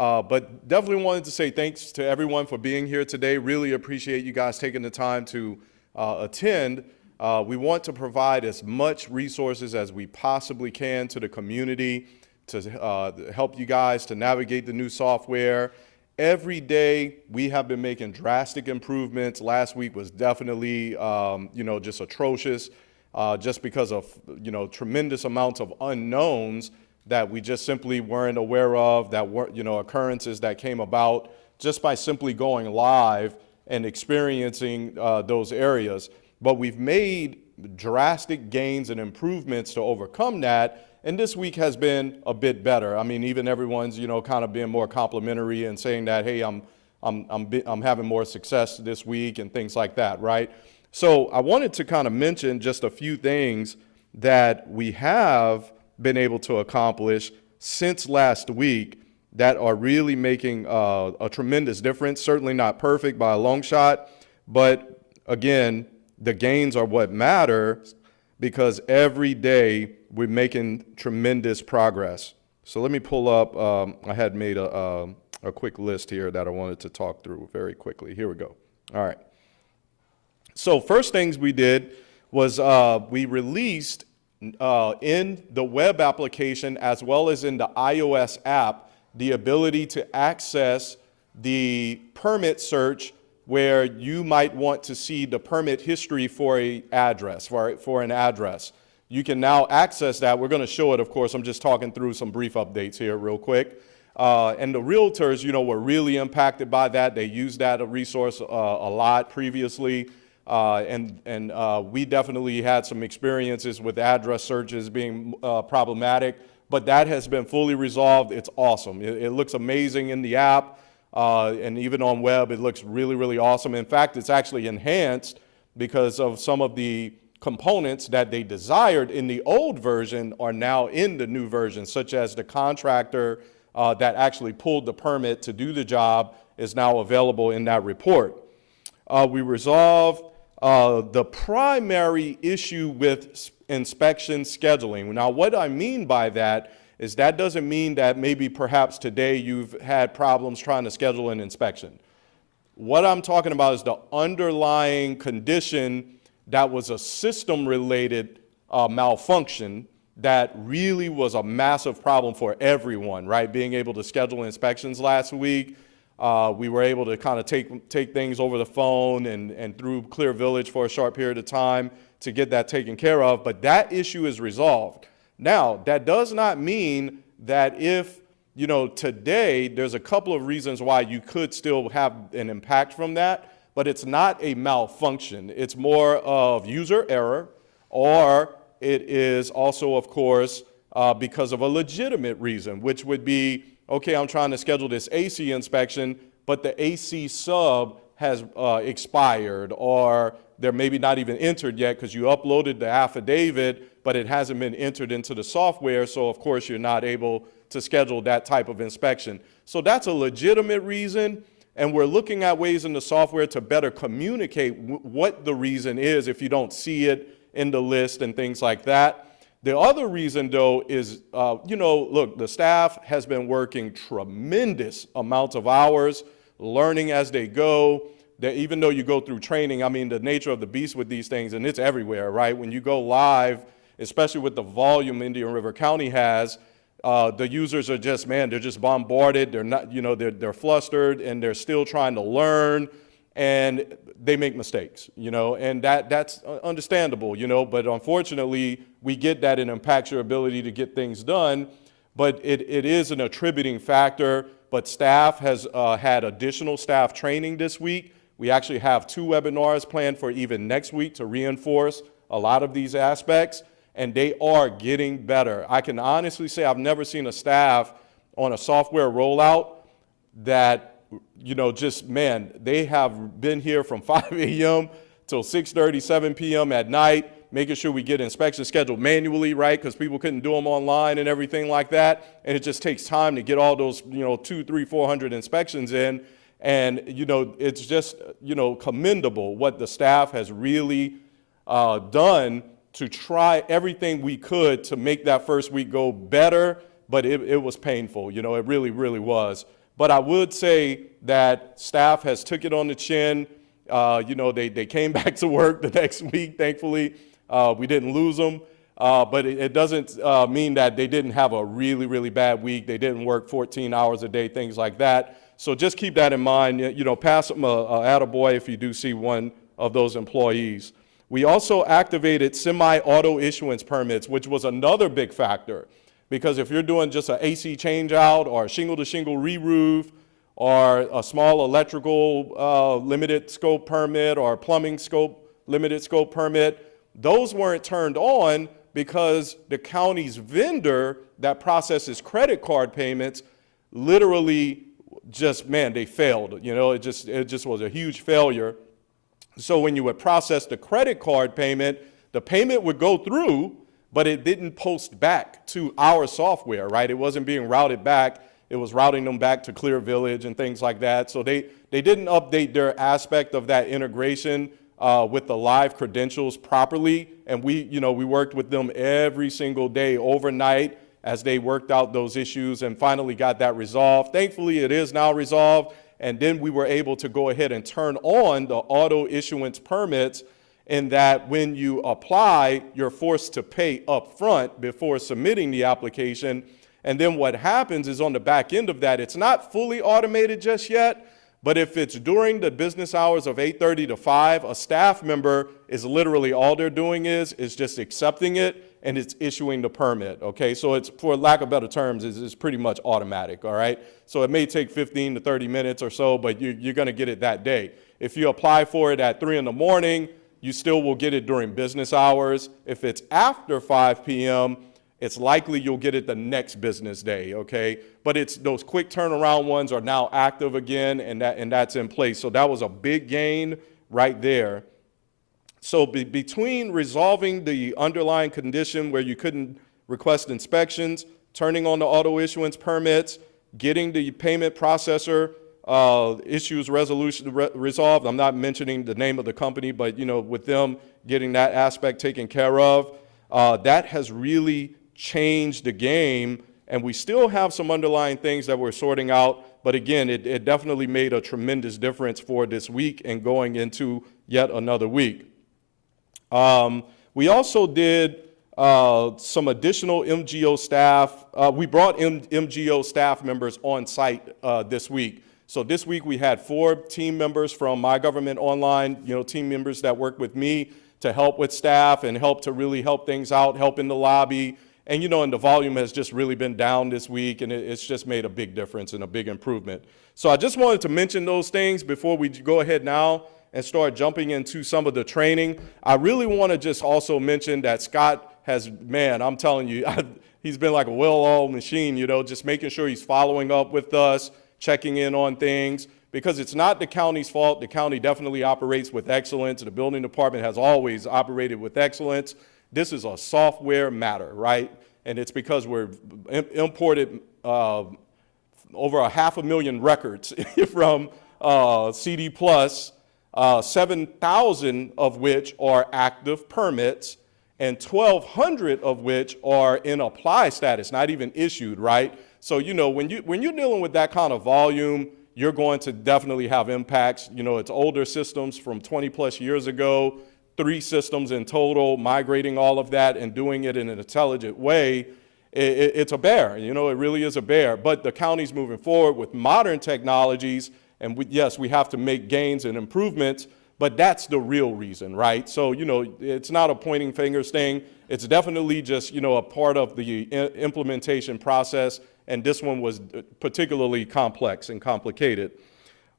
But definitely wanted to say thanks to everyone for being here today. Really appreciate you guys taking the time to attend. We want to provide as much resources as we possibly can to the community to help you guys to navigate the new software. Every day we have been making drastic improvements. Last week was definitely, just atrocious, just because of, tremendous amounts of unknowns that we just simply weren't aware of, that were, occurrences that came about just by simply going live and experiencing those areas. But we've made drastic gains and improvements to overcome that. And this week has been a bit better. I mean, even everyone's, kind of being more complimentary and saying that, hey, I'm having more success this week and things like that, right? So I wanted to kind of mention just a few things that we have been able to accomplish since last week that are really making a tremendous difference. Certainly not perfect by a long shot, but again, the gains are what matter, because every day we're making tremendous progress. So let me pull up, I had made a quick list here that I wanted to talk through very quickly. Here we go. All right. So first things we did was we released in the web application as well as in the iOS app the ability to access the permit search where you might want to see the permit history for an address, for an address. You can now access that. We're going to show it, of course. I'm just talking through some brief updates here real quick. And the realtors, were really impacted by that. They used that resource a lot previously. And we definitely had some experiences with address searches being problematic, but that has been fully resolved. It's awesome. It looks amazing in the app, and even on web, it looks really, really awesome. In fact, it's actually enhanced because of some of the components that they desired in the old version are now in the new version, such as the contractor that actually pulled the permit to do the job is now available in that report. We resolved the primary issue with inspection scheduling. Now, what I mean by that is that doesn't mean that maybe perhaps today you've had problems trying to schedule an inspection. What I'm talking about is the underlying condition that was a system-related malfunction that really was a massive problem for everyone, right? Being able to schedule inspections last week, we were able to kind of take things over the phone and through Clear Village for a short period of time to get that taken care of, but that issue is resolved. Now, that does not mean that if, today, there's a couple of reasons why you could still have an impact from that, but it's not a malfunction. It's more of user error, or it is also, of course, because of a legitimate reason, which would be, okay, I'm trying to schedule this AC inspection, but the AC sub has expired, or they're maybe not even entered yet because you uploaded the affidavit, but it hasn't been entered into the software, so of course you're not able to schedule that type of inspection. So that's a legitimate reason, and we're looking at ways in the software to better communicate what the reason is if you don't see it in the list and things like that. The other reason, though, is, look, the staff has been working tremendous amounts of hours, learning as they go. That even though you go through training, I mean, the nature of the beast with these things, and it's everywhere, right? When you go live, especially with the volume Indian River County has, the users are just, they're just bombarded. They're not, they're flustered, and they're still trying to learn, and they make mistakes, and that's understandable, but unfortunately, we get that it impacts your ability to get things done, but it is an attributing factor. But staff has had additional staff training this week. We actually have 2 webinars planned for even next week to reinforce a lot of these aspects, and they are getting better. I can honestly say I've never seen a staff on a software rollout that, they have been here from 5 a.m. till 6:30, 7 p.m. at night, making sure we get inspections scheduled manually, right? Because people couldn't do them online and everything like that. And it just takes time to get all those, 200, 300, 400 inspections in. And, it's just, commendable what the staff has really done to try everything we could to make that first week go better. But it was painful, it really, really was. But I would say that staff has took it on the chin. They came back to work the next week, thankfully. We didn't lose them. But it doesn't mean that they didn't have a really, really bad week. They didn't work 14 hours a day, things like that. So just keep that in mind. Pass them a attaboy if you do see one of those employees. We also activated semi-auto issuance permits, which was another big factor. Because if you're doing just an AC changeout or a shingle-to-shingle re-roof or a small electrical limited scope permit or plumbing scope limited scope permit, those weren't turned on because the county's vendor that processes credit card payments literally they failed. It just was a huge failure. So when you would process the credit card payment, the payment would go through, but it didn't post back to our software, right? It wasn't being routed back. It was routing them back to Clear Village and things like that. So they didn't update their aspect of that integration with the live credentials properly. And we worked with them every single day overnight as they worked out those issues and finally got that resolved. Thankfully, it is now resolved. And then we were able to go ahead and turn on the auto issuance permits, in that when you apply, you're forced to pay up front before submitting the application. And then what happens is on the back end of that, it's not fully automated just yet, but if it's during the business hours of 8:30 to 5, a staff member is literally, all they're doing is just accepting it and it's issuing the permit, okay? So it's, for lack of better terms, it's pretty much automatic, all right? So it may take 15 to 30 minutes or so, but you're gonna get it that day. If you apply for it at 3 in the morning, you still will get it during business hours. If it's after 5 p.m., it's likely you'll get it the next business day, okay? But it's those quick turnaround ones are now active again, and that's in place. So that was a big gain right there. So between resolving the underlying condition where you couldn't request inspections, turning on the auto issuance permits, getting the payment processor issues resolved. I'm not mentioning the name of the company, but with them getting that aspect taken care of, that has really changed the game. And we still have some underlying things that we're sorting out. But again, it definitely made a tremendous difference for this week and going into yet another week. We also did some additional MGO staff. We brought MGO staff members on site this week. So this week we had 4 team members from My Government Online, team members that work with me to help with staff and help things out, help in the lobby. And and the volume has just really been down this week, and it's just made a big difference and a big improvement. So I just wanted to mention those things before we go ahead now and start jumping into some of the training. I really want to just also mention that Scott has, I'm telling you, he's been like a well-oiled machine, just making sure he's following up with us, checking in on things, because it's not the county's fault. The county definitely operates with excellence. The building department has always operated with excellence. This is a software matter, right? And it's because we're imported over 500,000 records from CD Plus, 7,000 of which are active permits, and 1,200 of which are in apply status, not even issued, right? So, when you're dealing with that kind of volume, you're going to definitely have impacts. It's older systems from 20 plus years ago, 3 systems in total, migrating all of that and doing it in an intelligent way. It's a bear, it really is a bear. But the county's moving forward with modern technologies, and yes, we have to make gains and improvements, but that's the real reason, right? So, it's not a pointing fingers thing. It's definitely just, a part of the implementation process. And this one was particularly complex and complicated.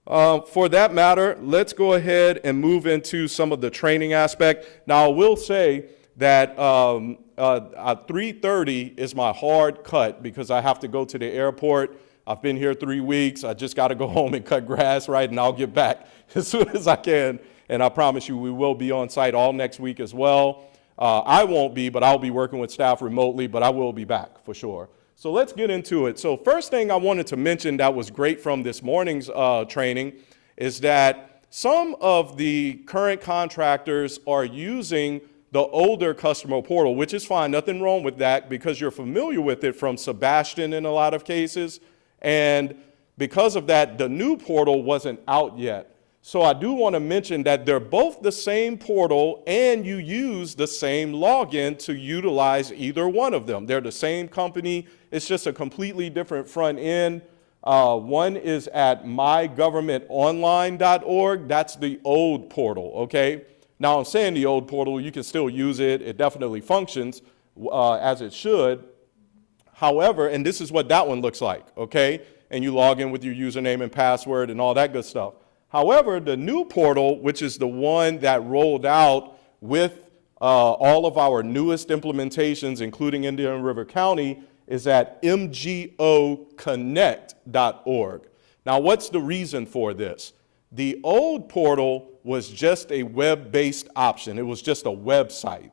For that matter, let's go ahead and move into some of the training aspect. Now, I will say that 3:30 is my hard cut because I have to go to the airport. I've been here 3 weeks. I just got to go home and cut grass, right? And I'll get back as soon as I can. And I promise you, we will be on site all next week as well. I won't be, but I'll be working with staff remotely, but I will be back for sure. So let's get into it. So first thing I wanted to mention that was great from this morning's training is that some of the current contractors are using the older customer portal, which is fine, nothing wrong with that because you're familiar with it from Sebastian in a lot of cases. And Because of that, the new portal wasn't out yet. So I do want to mention that they're both the same portal and you use the same login to utilize either one of them. They're the same company. It's just a completely different front end. One is at mygovernmentonline.org. That's the old portal, okay? Now I'm saying the old portal, you can still use it. It definitely functions as it should. However, and this is what that one looks like, okay? And you log in with your username and password and all that good stuff. However, the new portal, which is the one that rolled out with all of our newest implementations, including Indian River County, is at MGOconnect.org. Now, what's the reason for this? The old portal was just a web-based option. It was just a website.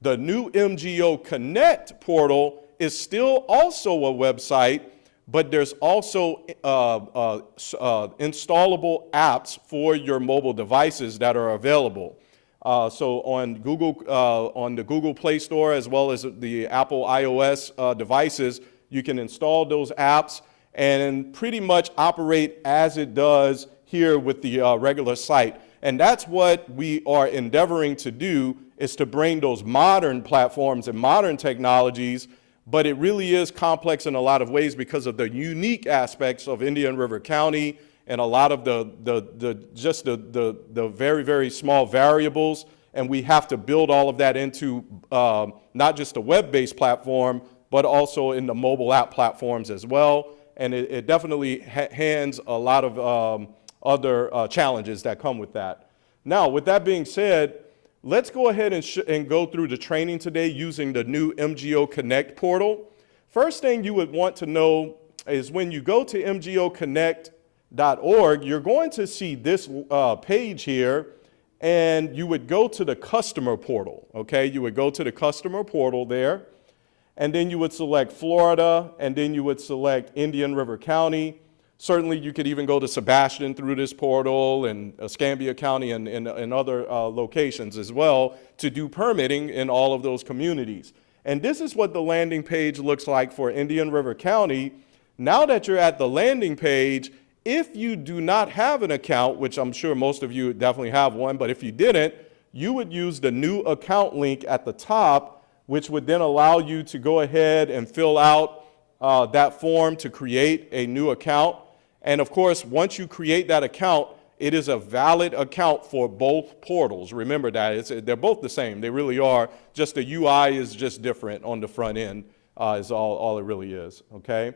The new MGO Connect portal is still also a website, but there's also installable apps for your mobile devices that are available. So on Google, on the Google Play Store, as well as the Apple iOS devices, you can install those apps and pretty much operate as it does here with the regular site. And that's what we are endeavoring to do, is to bring those modern platforms and modern technologies. But it really is complex in a lot of ways because of the unique aspects of Indian River County and a lot of the very, very small variables. And we have to build all of that into not just a web-based platform, but also in the mobile app platforms as well. And it definitely hands a lot of other challenges that come with that. Now, with that being said, let's go ahead and go through the training today using the new MGO Connect portal. First thing you would want to know is when you go to mgoconnect.org, you're going to see this page here, and you would go to the customer portal, okay? You would go to the customer portal there, and then you would select Florida, and then you would select Indian River County. Certainly, you could even go to Sebastian through this portal and Escambia County and other locations as well to do permitting in all of those communities. And this is what the landing page looks like for Indian River County. Now that you're at the landing page, if you do not have an account, which I'm sure most of you definitely have one, but if you didn't, you would use the new account link at the top, which would then allow you to go ahead and fill out that form to create a new account. And of course, once you create that account, it is a valid account for both portals. Remember that. They're both the same. They really are. Just the UI is just different on the front end is all it really is, okay?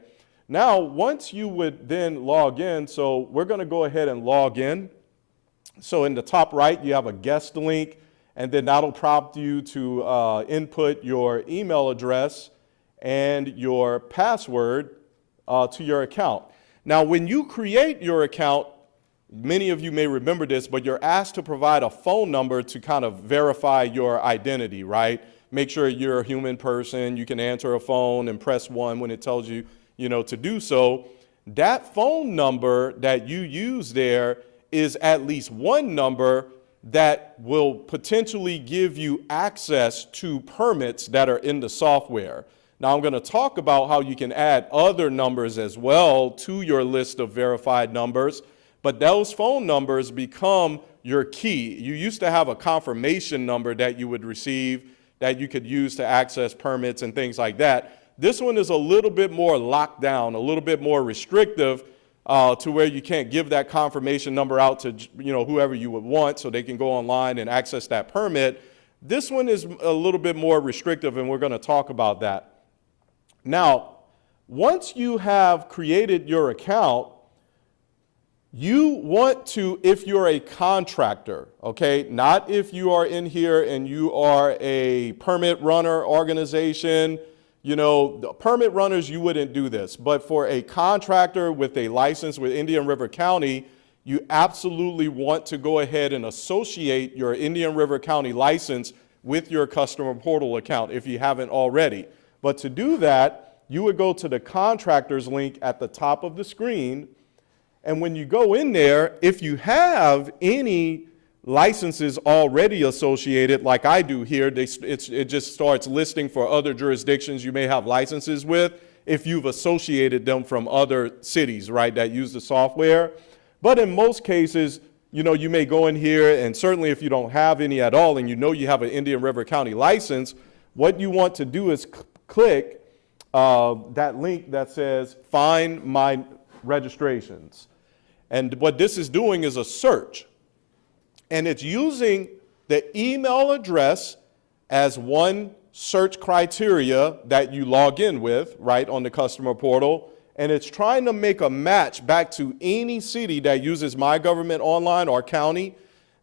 Now, once you would then log in, so we're going to go ahead and log in. So in the top right, you have a guest link, and then that'll prompt you to input your email address and your password to your account. Now, when you create your account, many of you may remember this, but you're asked to provide a phone number to kind of verify your identity, right? Make sure you're a human person. You can answer a phone and press 1 when it tells you, to do so. That phone number that you use there is at least one number that will potentially give you access to permits that are in the software. Now, I'm going to talk about how you can add other numbers as well to your list of verified numbers, but those phone numbers become your key. You used to have a confirmation number that you would receive that you could use to access permits and things like that. This one is a little bit more locked down, a little bit more restrictive to where you can't give that confirmation number out to whoever you would want so they can go online and access that permit. This one is a little bit more restrictive, and we're going to talk about that. Now, once you have created your account, you want to, if you're a contractor, okay, not if you are in here and you are a permit runner organization, the permit runners, you wouldn't do this. But for a contractor with a license with Indian River County, you absolutely want to go ahead and associate your Indian River County license with your customer portal account if you haven't already. But to do that, you would go to the contractors link at the top of the screen. And when you go in there, if you have any licenses already associated, like I do here, it just starts listing for other jurisdictions you may have licenses with. if you've associated them from other cities, right, that use the software. But in most cases, you know, you may go in here, and certainly if you don't have any at all and you know you have an Indian River County license, what you want to do is click that link that says find my registrations. And what this is doing is a search. And it's using the email address as one search criteria that you log in with, right, on the customer portal. And it's trying to make a match back to any city that uses My Government Online or county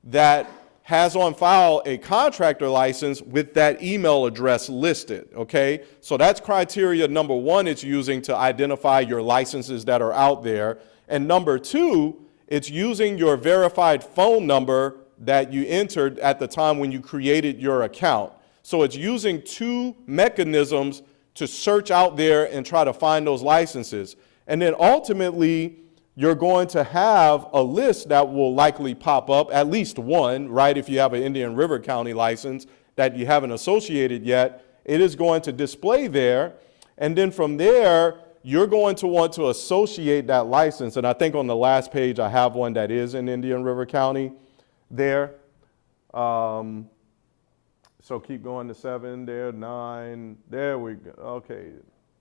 that has on file a contractor license with that email address listed, okay? So that's criteria number one it's using to identify your licenses that are out there. And number two, it's using your verified phone number that you entered at the time when you created your account. So it's using two mechanisms to search out there and try to find those licenses. And then ultimately, you're going to have a list that will likely pop up, at least one, right? If you have an Indian River County license that you haven't associated yet, it is going to display there. And then from there, you're going to want to associate that license. And I think on the last page, I have one that is in Indian River County there. So keep going to 7 there, 9, there we go, okay,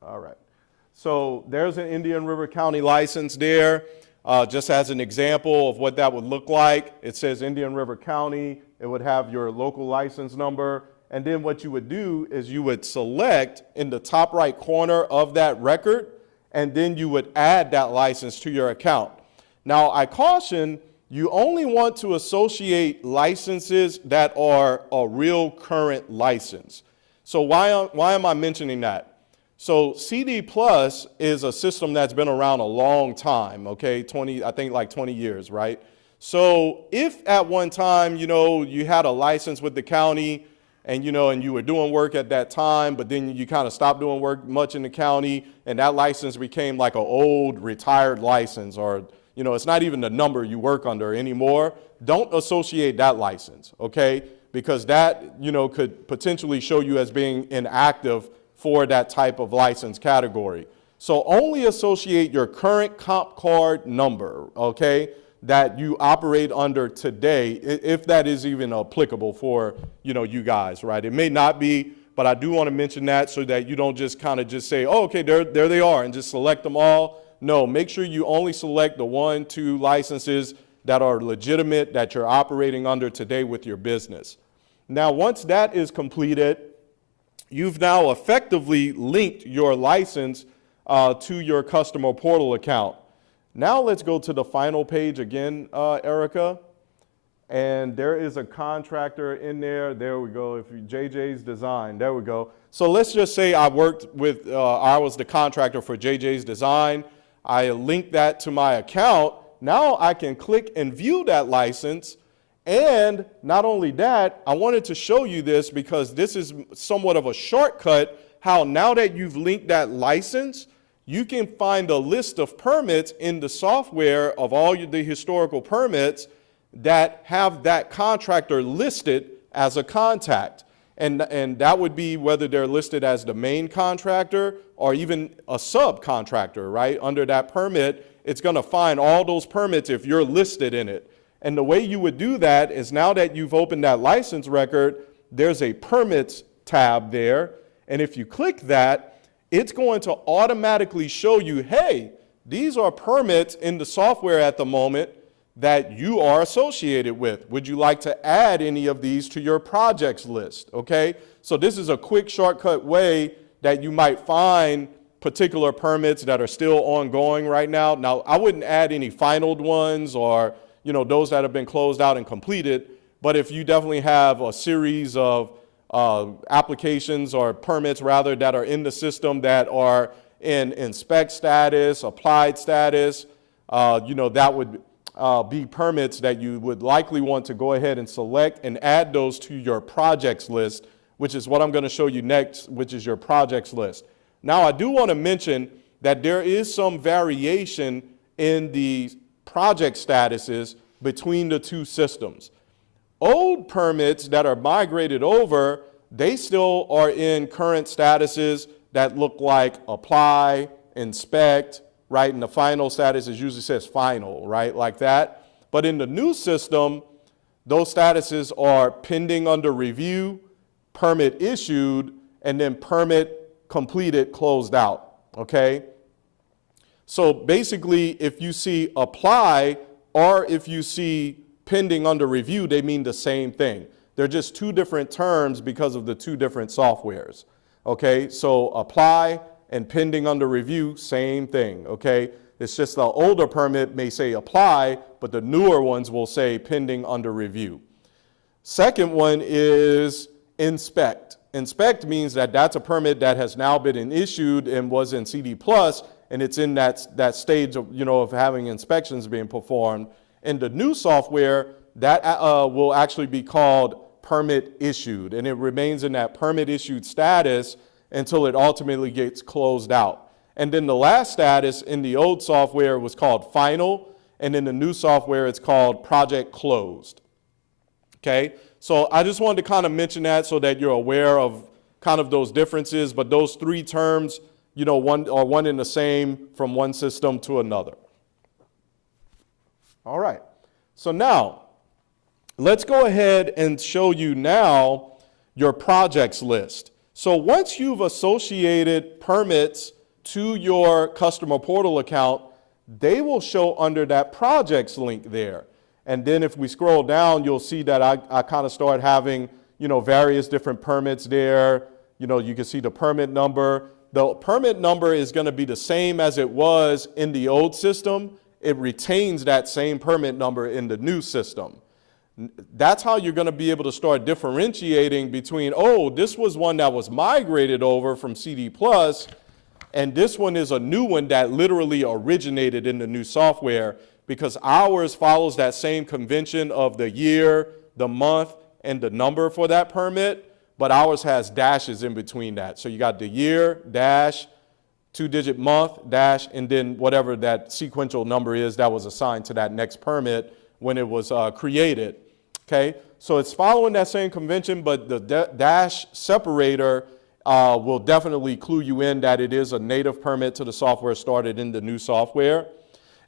all right. So there's an Indian River County license there, just as an example of what that would look like. It says Indian River County, it would have your local license number, and then what you would do is you would select in the top right corner of that record, and then you would add that license to your account. Now, I caution, you only want to associate licenses that are a real current license. So why am I mentioning that? So CD Plus is a system that's been around a long time, okay, I think like 20 years, right? So if at one time, you know, you had a license with the county and, you know, and you were doing work at that time, but then you kind of stopped doing work much in the county and that license became like an old retired license, or you know, it's not even the number you work under anymore, don't associate that license, okay? Because that, you know, could potentially show you as being inactive for that type of license category. So only associate your current comp card number, okay, that you operate under today, if that is even applicable for, you know, you guys, right? It may not be, but I do want to mention that so that you don't just kind of just say, oh, okay, there they are, and just select them all. No, make sure you only select the 1, 2 licenses that are legitimate that you're operating under today with your business. Now, once that is completed, you've now effectively linked your license to your customer portal account. Now let's go to the final page again, Erica. And there is a contractor in there. There we go. If you, JJ's Design, there we go. So let's just say I worked with, I was the contractor for JJ's Design. I linked that to my account. Now I can click and view that license. And not only that, I wanted to show you this because this is somewhat of a shortcut, how now that you've linked that license, you can find a list of permits in the software of all the historical permits that have that contractor listed as a contact. And that would be whether they're listed as the main contractor or even a subcontractor, right? Under that permit, it's going to find all those permits if you're listed in it. And the way you would do that is now that you've opened that license record, there's a permits tab there. And if you click that, it's going to automatically show you, hey, these are permits in the software at the moment that you are associated with. Would you like to add any of these to your projects list, okay? So this is a quick shortcut way that you might find particular permits that are still ongoing right now. Now, I wouldn't add any finaled ones or, you know, those that have been closed out and completed, but if you definitely have a series of applications or permits rather that are in the system that are in inspect status, applied status, you know, that would be permits that you would likely want to go ahead and select and add those to your projects list, which is what I'm going to show you next, which is your projects list. Now, I do want to mention that there is some variation in the project statuses between the two systems. Old permits that are migrated over, they still are in current statuses, that look like apply, inspect, right? And the final status is usually says final, right? Like that. But in the new system, those statuses are pending under review, permit issued, and then permit completed, closed out, okay? So basically, if you see apply or if you see pending under review, they mean the same thing. They're just two different terms because of the two different softwares, okay? So apply and pending under review, same thing, okay? It's just the older permit may say apply, but the newer ones will say pending under review. Second one is inspect. Inspect means that that's a permit that has now been issued and was in CD Plus, and it's in that stage of, of having inspections being performed. In the new software, that will actually be called permit issued, and it remains in that permit issued status until it ultimately gets closed out. And then the last status in the old software was called final, and in the new software it's called project closed. Okay, so I just wanted to kind of mention that so that you're aware of kind of those differences, but those three terms, one in the same from one system to another. All right, so now let's go ahead and show you now your projects list. So once you've associated permits to your customer portal account, they will show under that projects link there. And then if we scroll down, you'll see that I kind of start having, various different permits there. You can see the permit number. The permit number is going to be the same as it was in the old system. It retains that same permit number in the new system. That's how you're going to be able to start differentiating between, oh, this was one that was migrated over from CD Plus, and this one is a new one that literally originated in the new software, because ours follows that same convention of the year, the month, and the number for that permit, but ours has dashes in between that. So you got the year, dash, 2-digit month, dash, and then whatever that sequential number is that was assigned to that next permit when it was created. Okay, so it's following that same convention, but the dash separator will definitely clue you in that it is a native permit to the software started in the new software.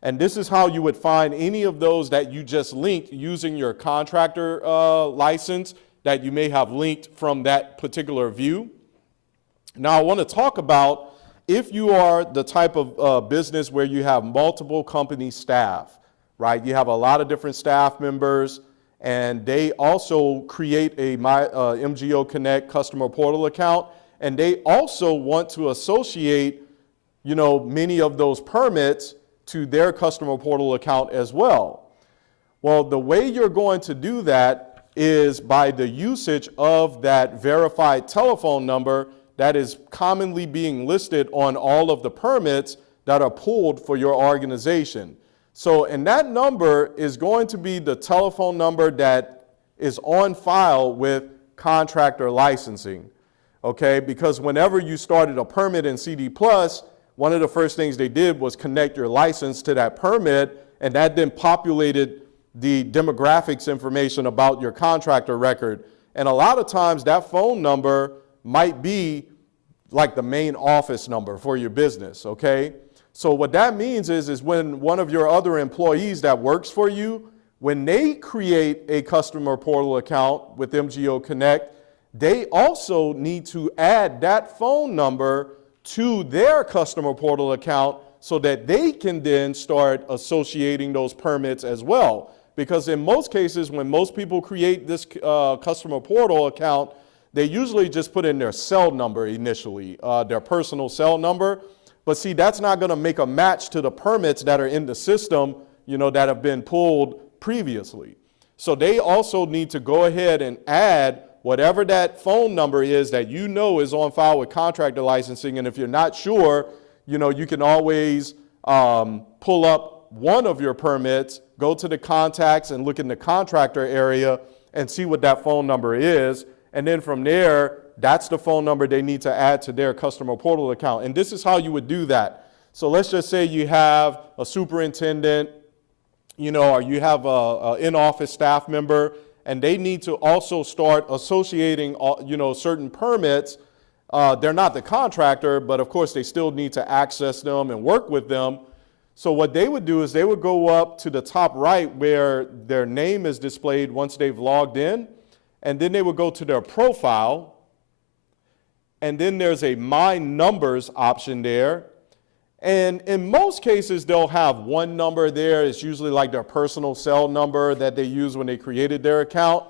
And this is how you would find any of those that you just linked using your contractor license that you may have linked from that particular view. Now I want to talk about if you are the type of business where you have multiple company staff, right? You have a lot of different staff members, and they also create a MGO Connect customer portal account, and they also want to associate, many of those permits to their customer portal account as well. Well, the way you're going to do that is by the usage of that verified telephone number that is commonly being listed on all of the permits that are pulled for your organization. So, and that number is going to be the telephone number that is on file with contractor licensing, okay? Because whenever you started a permit in CD Plus, one of the first things they did was connect your license to that permit, and that then populated the demographics information about your contractor record. And a lot of times that phone number might be like the main office number for your business, okay? So what that means is when one of your other employees that works for you, when they create a customer portal account with MGO Connect, they also need to add that phone number to their customer portal account so that they can then start associating those permits as well. Because in most cases, when most people create this customer portal account, they usually just put in their cell number initially, their personal cell number. But see, that's not going to make a match to the permits that are in the system, that have been pulled previously. So they also need to go ahead and add whatever that phone number is that is on file with contractor licensing. And if you're not sure, you can always pull up one of your permits, go to the contacts and look in the contractor area and see what that phone number is. And then from there, that's the phone number they need to add to their customer portal account. And this is how you would do that. So let's just say you have a superintendent, or you have a in-office staff member, and they need to also start associating, certain permits They're not the contractor, but of course they still need to access them and work with them. So what they would do is they would go up to the top right where their name is displayed once they've logged in, and then they would go to their profile, and then there's a My Numbers option there. And in most cases, they'll have one number there. It's usually like their personal cell number that they used when they created their account.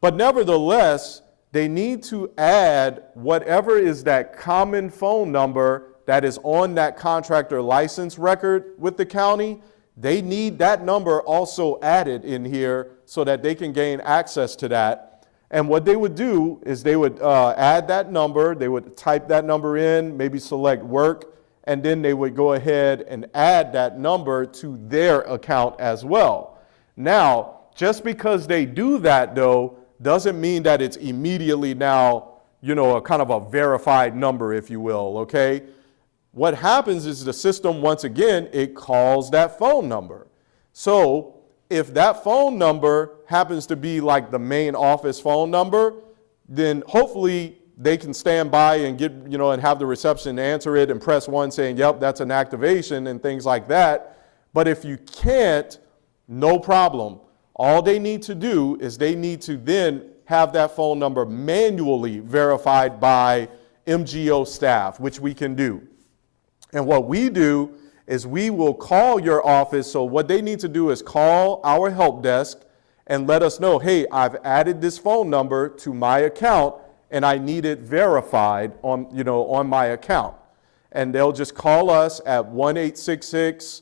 But nevertheless, they need to add whatever is that common phone number that is on that contractor license record with the county. They need that number also added in here so that they can gain access to that. And what they would do is they would add that number, they would type that number in, maybe select work, and then they would go ahead and add that number to their account as well. Now, just because they do that though, doesn't mean that it's immediately now, a kind of a verified number, if you will, okay? What happens is the system, once again, it calls that phone number. So if that phone number happens to be like the main office phone number, then hopefully they can stand by and get, and have the reception answer it and press 1 saying, yep, that's an activation and things like that. But if you can't, no problem. All they need to do is they need to then have that phone number manually verified by MGO staff, which we can do. And what we do is we will call your office. So what they need to do is call our help desk and let us know, hey, I've added this phone number to my account and I need it verified on my account. And they'll just call us at 1-866,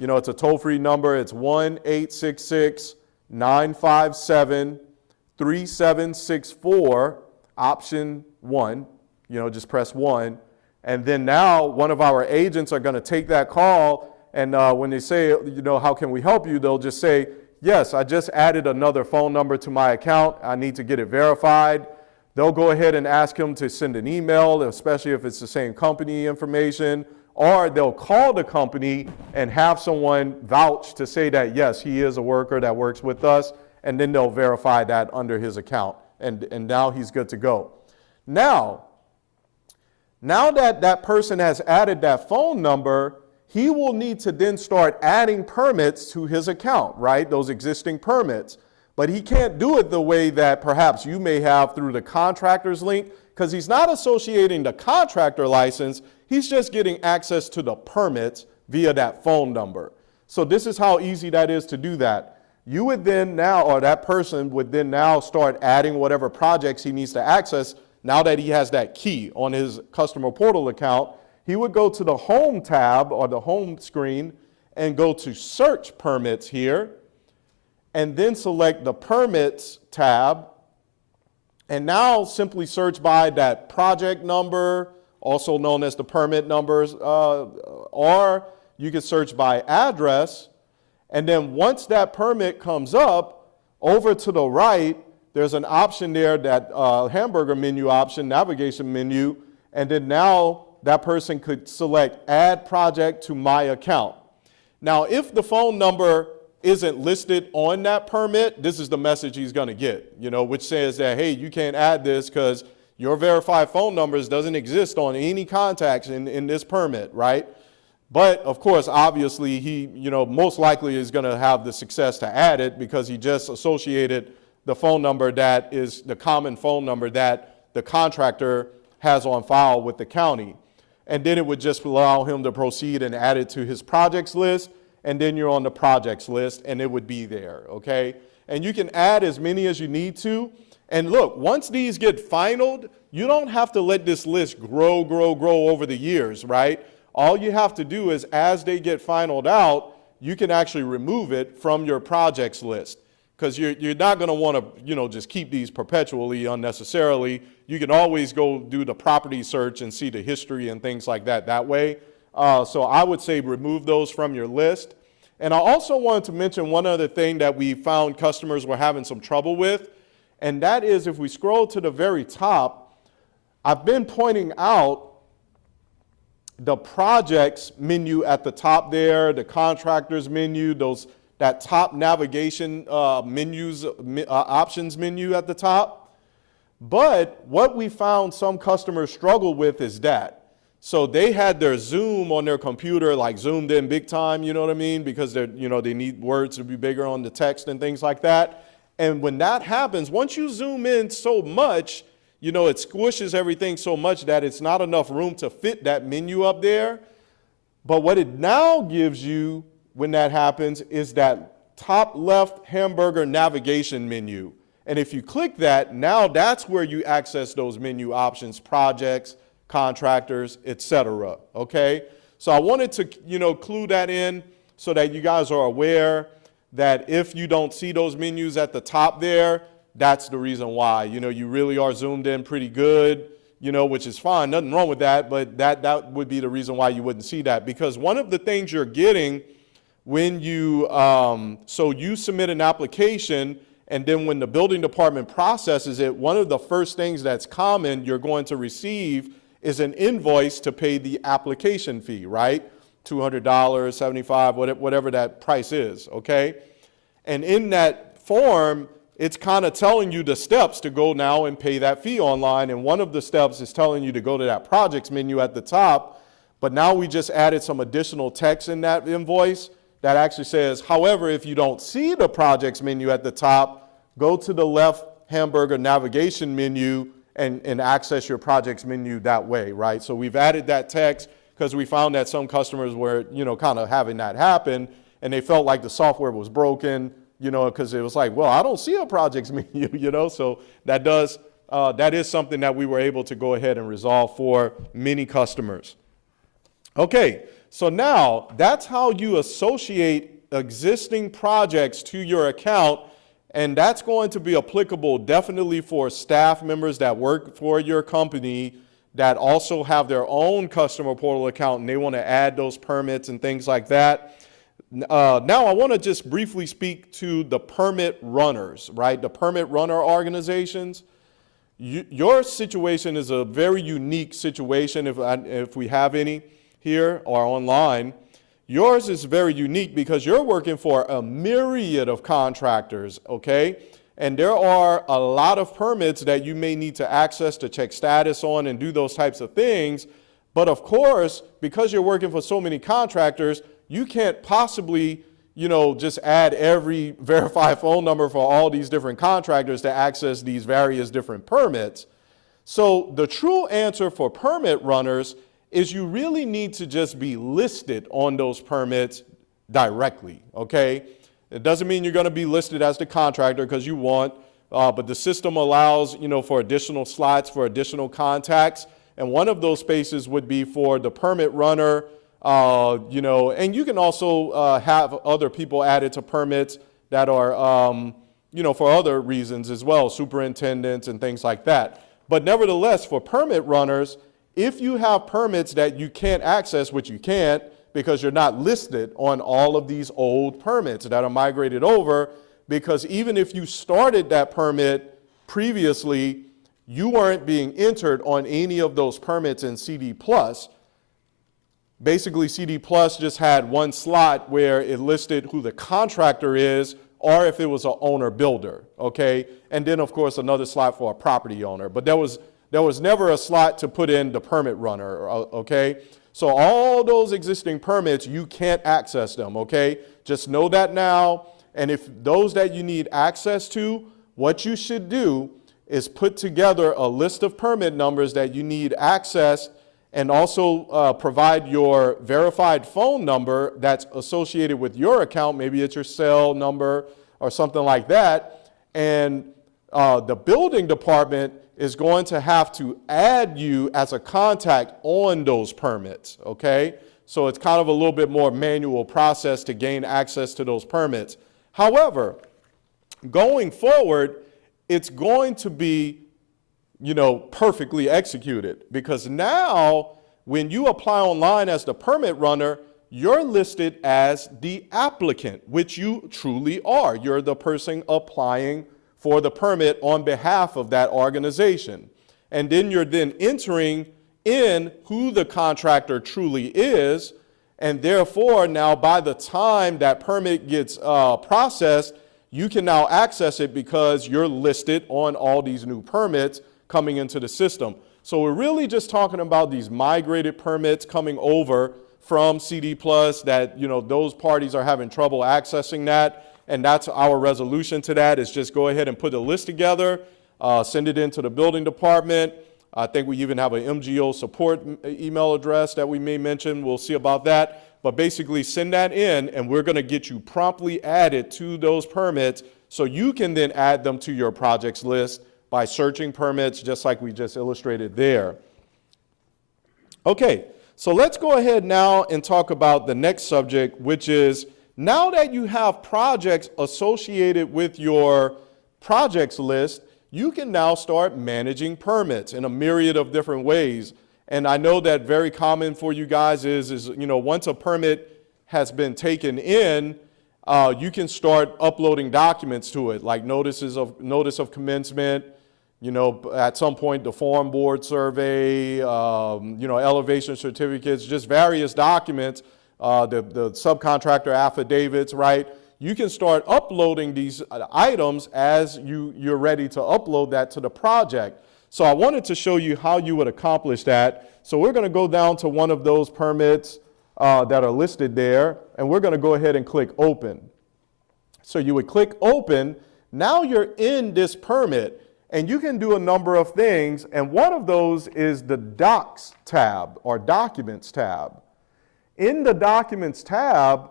it's a toll-free number. It's 1-866-957-3764, option 1, just press 1. And then now one of our agents are going to take that call, and when they say, how can we help you, they'll just say, yes, I just added another phone number to my account. I need to get it verified. They'll go ahead and ask him to send an email, especially if it's the same company information, or they'll call the company and have someone vouch to say that, yes, he is a worker that works with us, and then they'll verify that under his account, and now he's good to go. Now that that person has added that phone number, he will need to then start adding permits to his account, right? Those existing permits. But he can't do it the way that perhaps you may have through the contractor's link, because he's not associating the contractor license. He's just getting access to the permits via that phone number. So this is how easy that is to do that. You would then now, or that person would then now start adding whatever projects he needs to access. Now that he has that key on his customer portal account, he would go to the home tab or the home screen and go to search permits here, and then select the permits tab, and now simply search by that project number, also known as the permit numbers, or you can search by address. And then once that permit comes up, over to the right, there's an option there, that hamburger menu option, navigation menu, and then now that person could select add project to my account. Now, if the phone number isn't listed on that permit, this is the message he's going to get, which says that, hey, you can't add this because your verified phone numbers doesn't exist on any contacts in this permit, right? But of course, obviously, he, most likely is going to have the success to add it because he just associated the phone number that is the common phone number that the contractor has on file with the county. And then it would just allow him to proceed and add it to his projects list, and then you're on the projects list and it would be there, okay? And you can add as many as you need to. And look, once these get finalized, you don't have to let this list grow over the years, right? All you have to do is, as they get finalized out, you can actually remove it from your projects list, because you're not going to want to, just keep these perpetually unnecessarily. You can always go do the property search and see the history and things like that way. So I would say remove those from your list. And I also wanted to mention one other thing that we found customers were having some trouble with, and that is if we scroll to the very top, I've been pointing out the projects menu at the top there, the contractors menu, that top navigation options menu at the top. But what we found some customers struggle with is that. So they had their Zoom on their computer, like zoomed in big time, you know what I mean? Because they're, they need words to be bigger on the text and things like that. And when that happens, once you zoom in so much, it squishes everything so much that it's not enough room to fit that menu up there. But what it now gives you when that happens is that top left hamburger navigation menu. And if you click that, now that's where you access those menu options, projects, contractors, etc. Okay? So I wanted to, clue that in so that you guys are aware that if you don't see those menus at the top there, that's the reason why. You really are zoomed in pretty good, which is fine. Nothing wrong with that, but that would be the reason why you wouldn't see that. Because one of the things you're getting when you, so you submit an application, and then when the building department processes it, one of the first things that's common you're going to receive is an invoice to pay the application fee, right? $200, $75, whatever that price is, okay? And in that form, it's kind of telling you the steps to go now and pay that fee online. And one of the steps is telling you to go to that projects menu at the top. But now we just added some additional text in that invoice that actually says, however, if you don't see the projects menu at the top, go to the left hamburger navigation menu and access your projects menu that way, right? So we've added that text because we found that some customers were, kind of having that happen, and they felt like the software was broken, because it was like, well, I don't see a projects menu, so that is something that we were able to go ahead and resolve for many customers. Okay, so now that's how you associate existing projects to your account. And that's going to be applicable definitely for staff members that work for your company that also have their own customer portal account and they want to add those permits and things like that. Now I want to just briefly speak to the permit runners, right? The permit runner organizations. Your situation is a very unique situation if we have any here or online. Yours is very unique because you're working for a myriad of contractors, okay? And there are a lot of permits that you may need to access to check status on and do those types of things. But of course, because you're working for so many contractors, you can't possibly, just add every verified phone number for all these different contractors to access these various different permits. So the true answer for permit runners is you really need to just be listed on those permits directly, okay? It doesn't mean you're gonna be listed as the contractor because you want, but the system allows, for additional slots, for additional contacts, and one of those spaces would be for the permit runner, and you can also have other people added to permits that are, for other reasons as well, superintendents and things like that. But nevertheless, for permit runners, if you have permits that you can't access, which you can't because you're not listed on all of these old permits that are migrated over, because even if you started that permit previously, you weren't being entered on any of those permits in CD+. Basically, CD+ just had one slot where it listed who the contractor is or if it was an owner builder, okay? And then, of course, another slot for a property owner. But there was never a slot to put in the permit runner, okay? So all those existing permits, you can't access them, okay? Just know that now. And if those that you need access to, what you should do is put together a list of permit numbers that you need access and also provide your verified phone number that's associated with your account. Maybe it's your cell number or something like that. And the building department is going to have to add you as a contact on those permits, okay? So it's kind of a little bit more manual process to gain access to those permits. However, going forward, it's going to be, perfectly executed, because now when you apply online as the permit runner, you're listed as the applicant, which you truly are. You're the person applying for the permit on behalf of that organization. And then you're then entering in who the contractor truly is, and therefore now by the time that permit gets processed, you can now access it because you're listed on all these new permits coming into the system. So we're really just talking about these migrated permits coming over from CD Plus that, those parties are having trouble accessing that. And that's our resolution to that, is just go ahead and put a list together, send it into the building department. I think we even have an MGO support email address that we may mention. We'll see about that. But basically send that in, and we're going to get you promptly added to those permits so you can then add them to your projects list by searching permits, just like we just illustrated there. Okay, so let's go ahead now and talk about the next subject, which is, now that you have projects associated with your projects list, you can now start managing permits in a myriad of different ways. And I know that very common for you guys is once a permit has been taken in, you can start uploading documents to it, like notice of commencement, at some point the form board survey, elevation certificates, just various documents, the subcontractor affidavits, right? You can start uploading these items as you're ready to upload that to the project. So I wanted to show you how you would accomplish that. So we're going to go down to one of those permits that are listed there, and we're going to go ahead and click open. So you would click open. Now you're in this permit, and you can do a number of things, and one of those is the Docs tab or Documents tab. In the Documents tab,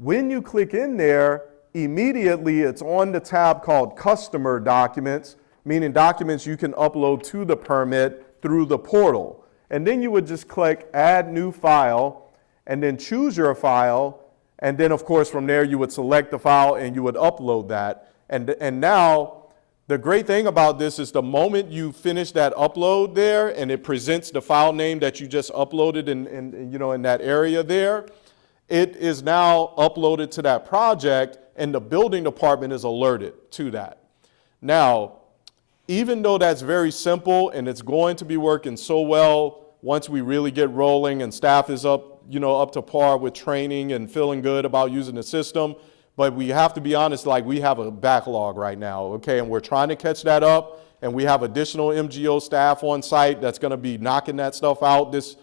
when you click in there, immediately it's on the tab called Customer Documents, meaning documents you can upload to the permit through the portal. And then you would just click Add New File, and then choose your file, and then of course from there you would select the file and you would upload that. And now, the great thing about this is the moment you finish that upload there and it presents the file name that you just uploaded in that area there, it is now uploaded to that project and the building department is alerted to that. Now, even though that's very simple and it's going to be working so well once we really get rolling and staff is up to par with training and feeling good about using the system, but we have to be honest, like we have a backlog right now, okay? And we're trying to catch that up, and we have additional MGO staff on site that's gonna be knocking that stuff out this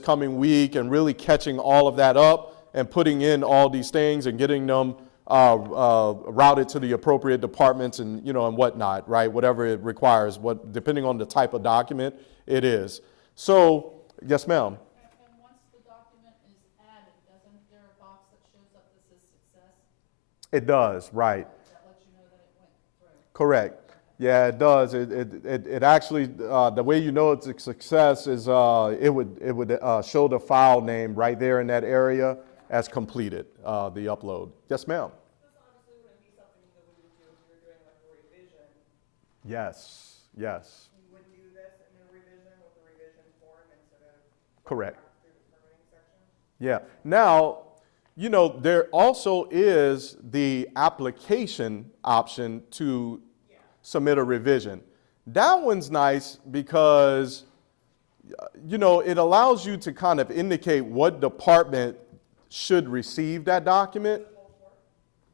coming week and really catching all of that up and putting in all these things and getting them routed to the appropriate departments and and whatnot, right? Whatever it requires, depending on the type of document it is. So, yes, ma'am. And once the document is added, doesn't there a box that shows up that says success? It does, right. That lets you know that it went through. Correct. Yeah, it does. It actually, the way you know it's a success is it would show the file name right there in that area as completed, the upload. Yes, ma'am. This obviously wouldn't be something that we would do if you were doing like a revision. Yes, yes. You would do this in a revision with a revision form instead of Correct. through the permitting section? Yeah. Now, there also is the application option to submit a revision. That one's nice because, it allows you to kind of indicate what department should receive that document,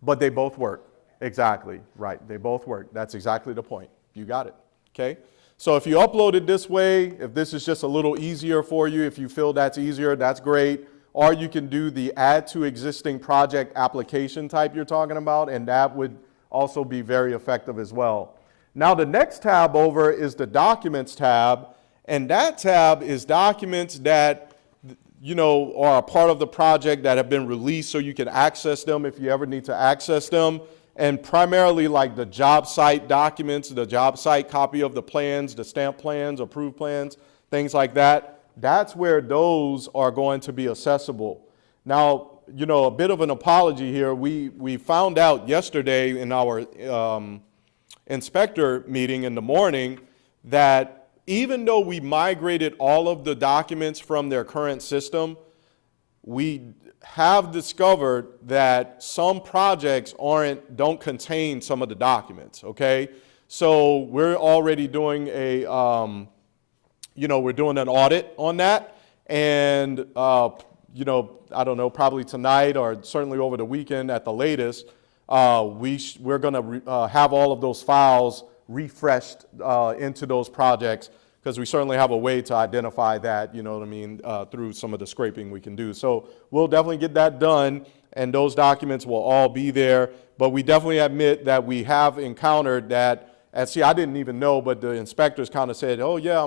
but they both work. Exactly, right. They both work. That's exactly the point. You got it, okay? So if you upload it this way, if this is just a little easier for you, if you feel that's easier, that's great. Or you can do the add to existing project application type you're talking about, and that would also be very effective as well. Now the next tab over is the Documents tab, and that tab is documents that are a part of the project that have been released so you can access them if you ever need to access them. And primarily like the job site documents, the job site copy of the plans, the stamp plans, approved plans, things like that. That's where those are going to be accessible. Now, a bit of an apology here. We found out yesterday in our inspector meeting in the morning that even though we migrated all of the documents from their current system, we have discovered that some projects don't contain some of the documents, okay? So we're already doing we're doing an audit on that, and I don't know, probably tonight or certainly over the weekend at the latest, we're going to have all of those files refreshed into those projects, because we certainly have a way to identify that, you know what I mean, through some of the scraping we can do. So we'll definitely get that done, and those documents will all be there. But we definitely admit that we have encountered that, and see, I didn't even know, but the inspectors kind of said, oh yeah,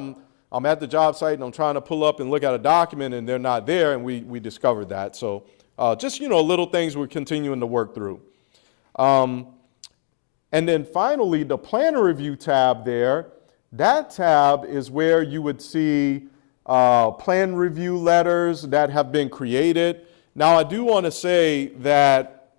I'm at the job site and I'm trying to pull up and look at a document and they're not there, and we discovered that. So just, you know, little things we're continuing to work through. And then finally, the planner review tab there, that tab is where you would see plan review letters that have been created. Now, I do want to say that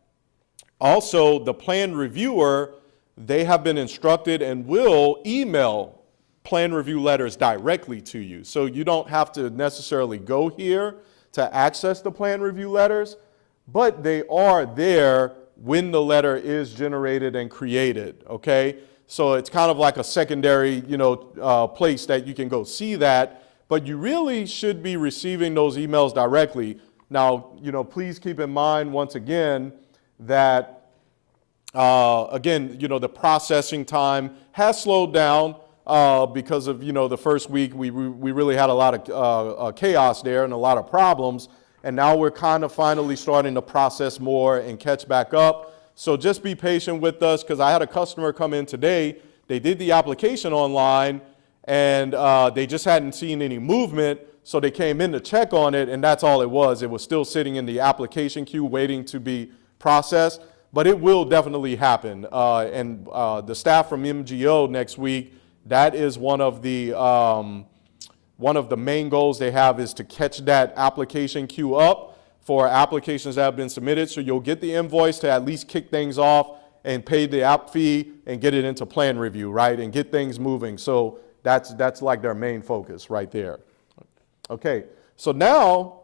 also the plan reviewer, they have been instructed and will email plan review letters directly to you. So you don't have to necessarily go here to access the plan review letters, but they are there when the letter is generated and created, okay? So it's kind of like a secondary, you know, place that you can go see that, but you really should be receiving those emails directly. Now, you know, please keep in mind once again that, again, you know, the processing time has slowed down because of, you know, the first week we really had a lot of chaos there and a lot of problems, and now we're kind of finally starting to process more and catch back up. So just be patient with us, because I had a customer come in today. They did the application online, and they just hadn't seen any movement, so they came in to check on it, and that's all it was. It was still sitting in the application queue waiting to be processed, but it will definitely happen. And the staff from MGO next week, that is one of the main goals they have, is to catch that application queue up for applications that have been submitted. So you'll get the invoice to at least kick things off and pay the app fee and get it into plan review, right? And get things moving. So that's like their main focus right there. Okay, so now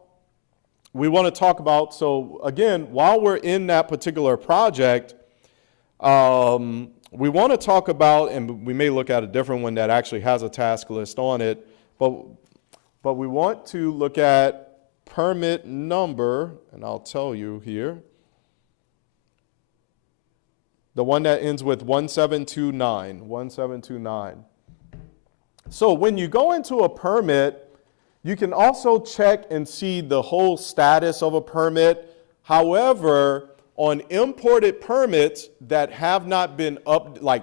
we want to talk about, so again, while we're in that particular project, we want to talk about, and we may look at a different one that actually has a task list on it, but we want to look at permit number, and I'll tell you here, the one that ends with 1729. So when you go into a permit, you can also check and see the whole status of a permit. However, on imported permits that have not been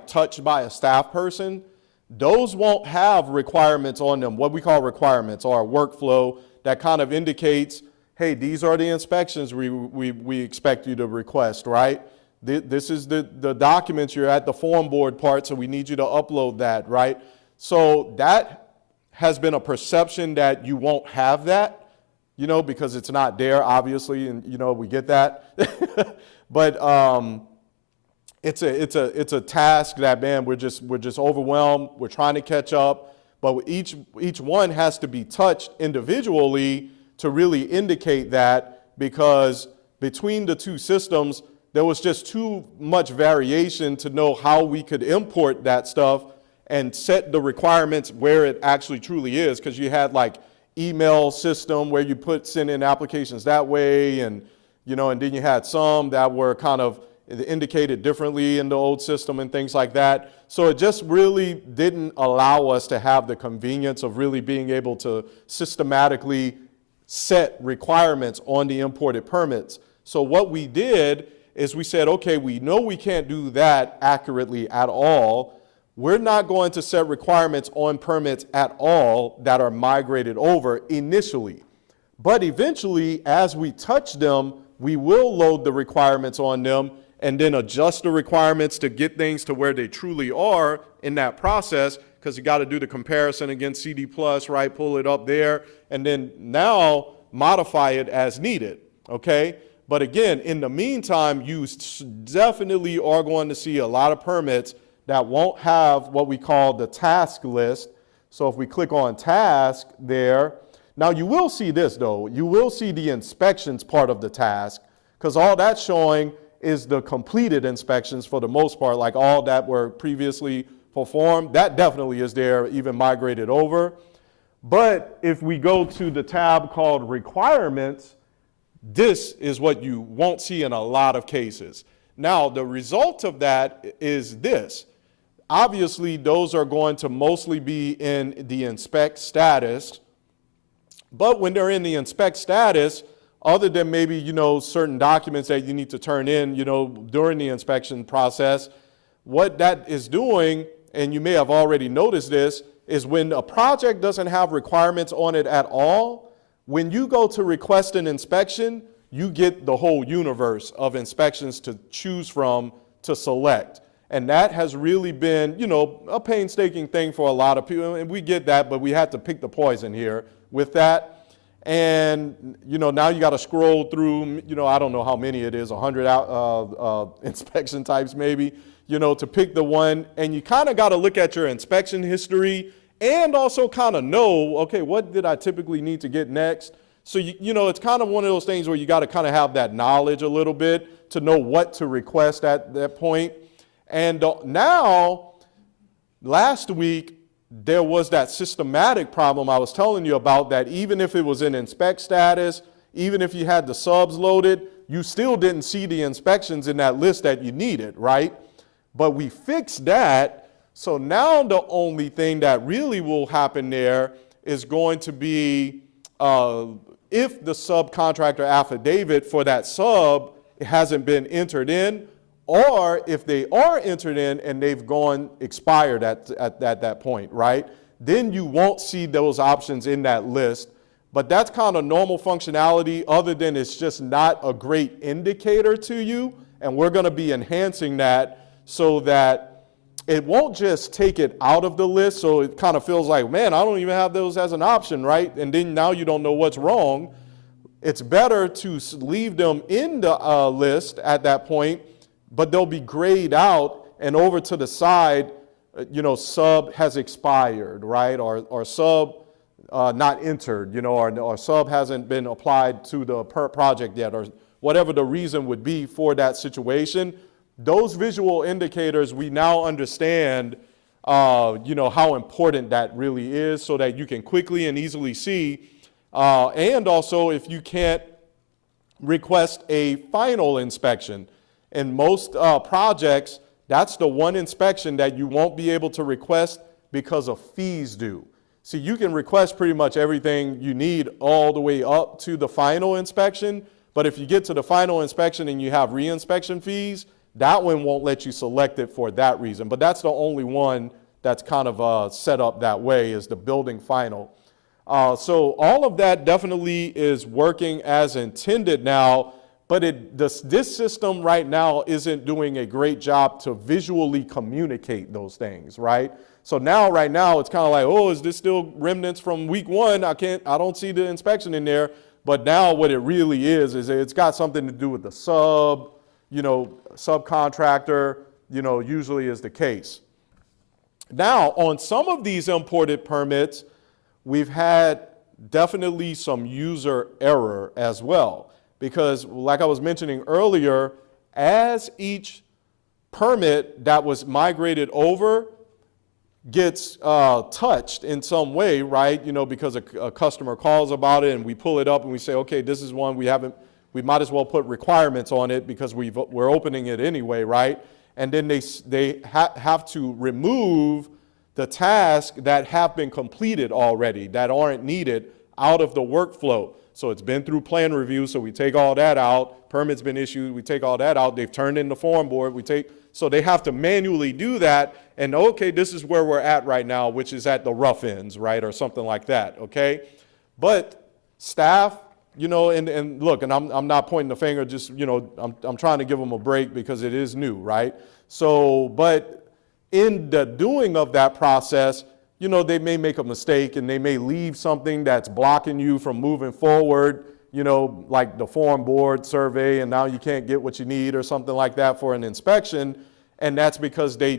touched by a staff person, those won't have requirements on them, what we call requirements, or a workflow that kind of indicates, hey, these are the inspections we expect you to request, right? This is the documents, you're at the form board part, so we need you to upload that, right? So that has been a perception that you won't have that, you know, because it's not there, obviously, and, you know, we get that. But it's a task that, man, we're just overwhelmed. We're trying to catch up, but each one has to be touched individually to really indicate that, because between the two systems, there was just too much variation to know how we could import that stuff and set the requirements where it actually truly is, because you had like email system where you send in applications that way, and, you know, and then you had some that were kind of indicated differently in the old system and things like that. So it just really didn't allow us to have the convenience of really being able to systematically set requirements on the imported permits. So what we did is we said, okay, we know we can't do that accurately at all. We're not going to set requirements on permits at all that are migrated over initially. But eventually, as we touch them, we will load the requirements on them and then adjust the requirements to get things to where they truly are in that process, because you got to do the comparison against CD+, right? Pull it up there, and then now modify it as needed, okay? But again, in the meantime, you definitely are going to see a lot of permits that won't have what we call the task list. So if we click on task there, now you will see this though, you will see the inspections part of the task, because all that's showing is the completed inspections for the most part, like all that were previously performed. That definitely is there, even migrated over. But if we go to the tab called requirements, this is what you won't see in a lot of cases. Now, the result of that is this. Obviously, those are going to mostly be in the inspect status. But when they're in the inspect status, other than maybe, certain documents that you need to turn in, during the inspection process, what that is doing, and you may have already noticed this, is when a project doesn't have requirements on it at all, when you go to request an inspection, you get the whole universe of inspections to choose from to select. And that has really been, a painstaking thing for a lot of people. And we get that, but we had to pick the poison here with that. And, now you got to scroll through, I don't know how many it is, 100 inspection types maybe, to pick the one. And you kind of got to look at your inspection history and also kind of know, okay, what did I typically need to get next? So, it's kind of one of those things where you got to kind of have that knowledge a little bit to know what to request at that point. And now, last week, there was that systematic problem I was telling you about, that even if it was in inspect status, even if you had the subs loaded, you still didn't see the inspections in that list that you needed, right? But we fixed that. So now the only thing that really will happen there is going to be if the subcontractor affidavit for that sub hasn't been entered in, or if they are entered in and they've gone expired at that point, right? Then you won't see those options in that list. But that's kind of normal functionality, other than it's just not a great indicator to you. And we're going to be enhancing that so that it won't just take it out of the list. So it kind of feels like, man, I don't even have those as an option, right? And then now you don't know what's wrong. It's better to leave them in the list at that point, but they'll be grayed out, and over to the side, sub has expired, right? Or sub not entered, or sub hasn't been applied to the project yet, or whatever the reason would be for that situation. Those visual indicators, we now understand, how important that really is, so that you can quickly and easily see. And also, if you can't request a final inspection, in most projects, that's the one inspection that you won't be able to request because of fees due. See, you can request pretty much everything you need all the way up to the final inspection, but if you get to the final inspection and you have re-inspection fees, that one won't let you select it for that reason. But that's the only one that's kind of set up that way, is the building final. So all of that definitely is working as intended now. But this system right now isn't doing a great job to visually communicate those things, right? So right now, it's kind of like, oh, is this still remnants from week one? I don't see the inspection in there. But now what it really is it's got something to do with the subcontractor, usually is the case. Now, on some of these imported permits, we've had definitely some user error as well. Because like I was mentioning earlier, as each permit that was migrated over gets touched in some way, right? Because a customer calls about it and we pull it up and we say, okay, this is one we might as well put requirements on it because we're opening it anyway, right? And then they have to remove the tasks that have been completed already, that aren't needed, out of the workflow. So it's been through plan review, so we take all that out. Permit's been issued, we take all that out. They've turned in the form board, so they have to manually do that. And okay, this is where we're at right now, which is at the rough ends, right, or something like that, okay? But staff, and look, and I'm not pointing the finger, just, I'm trying to give them a break because it is new, right? So, but in the doing of that process, they may make a mistake and they may leave something that's blocking you from moving forward, like the form board survey, and now you can't get what you need or something like that for an inspection. And that's because they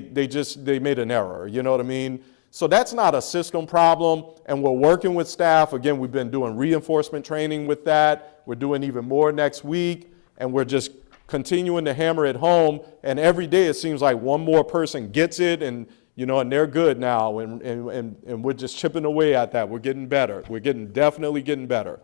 made an error, you know what I mean? So that's not a system problem. And we're working with staff. Again, we've been doing reinforcement training with that. We're doing even more next week. And we're just continuing to hammer it home. And every day it seems like one more person gets it, and they're good now, and we're just chipping away at that. We're getting better. We're definitely getting better.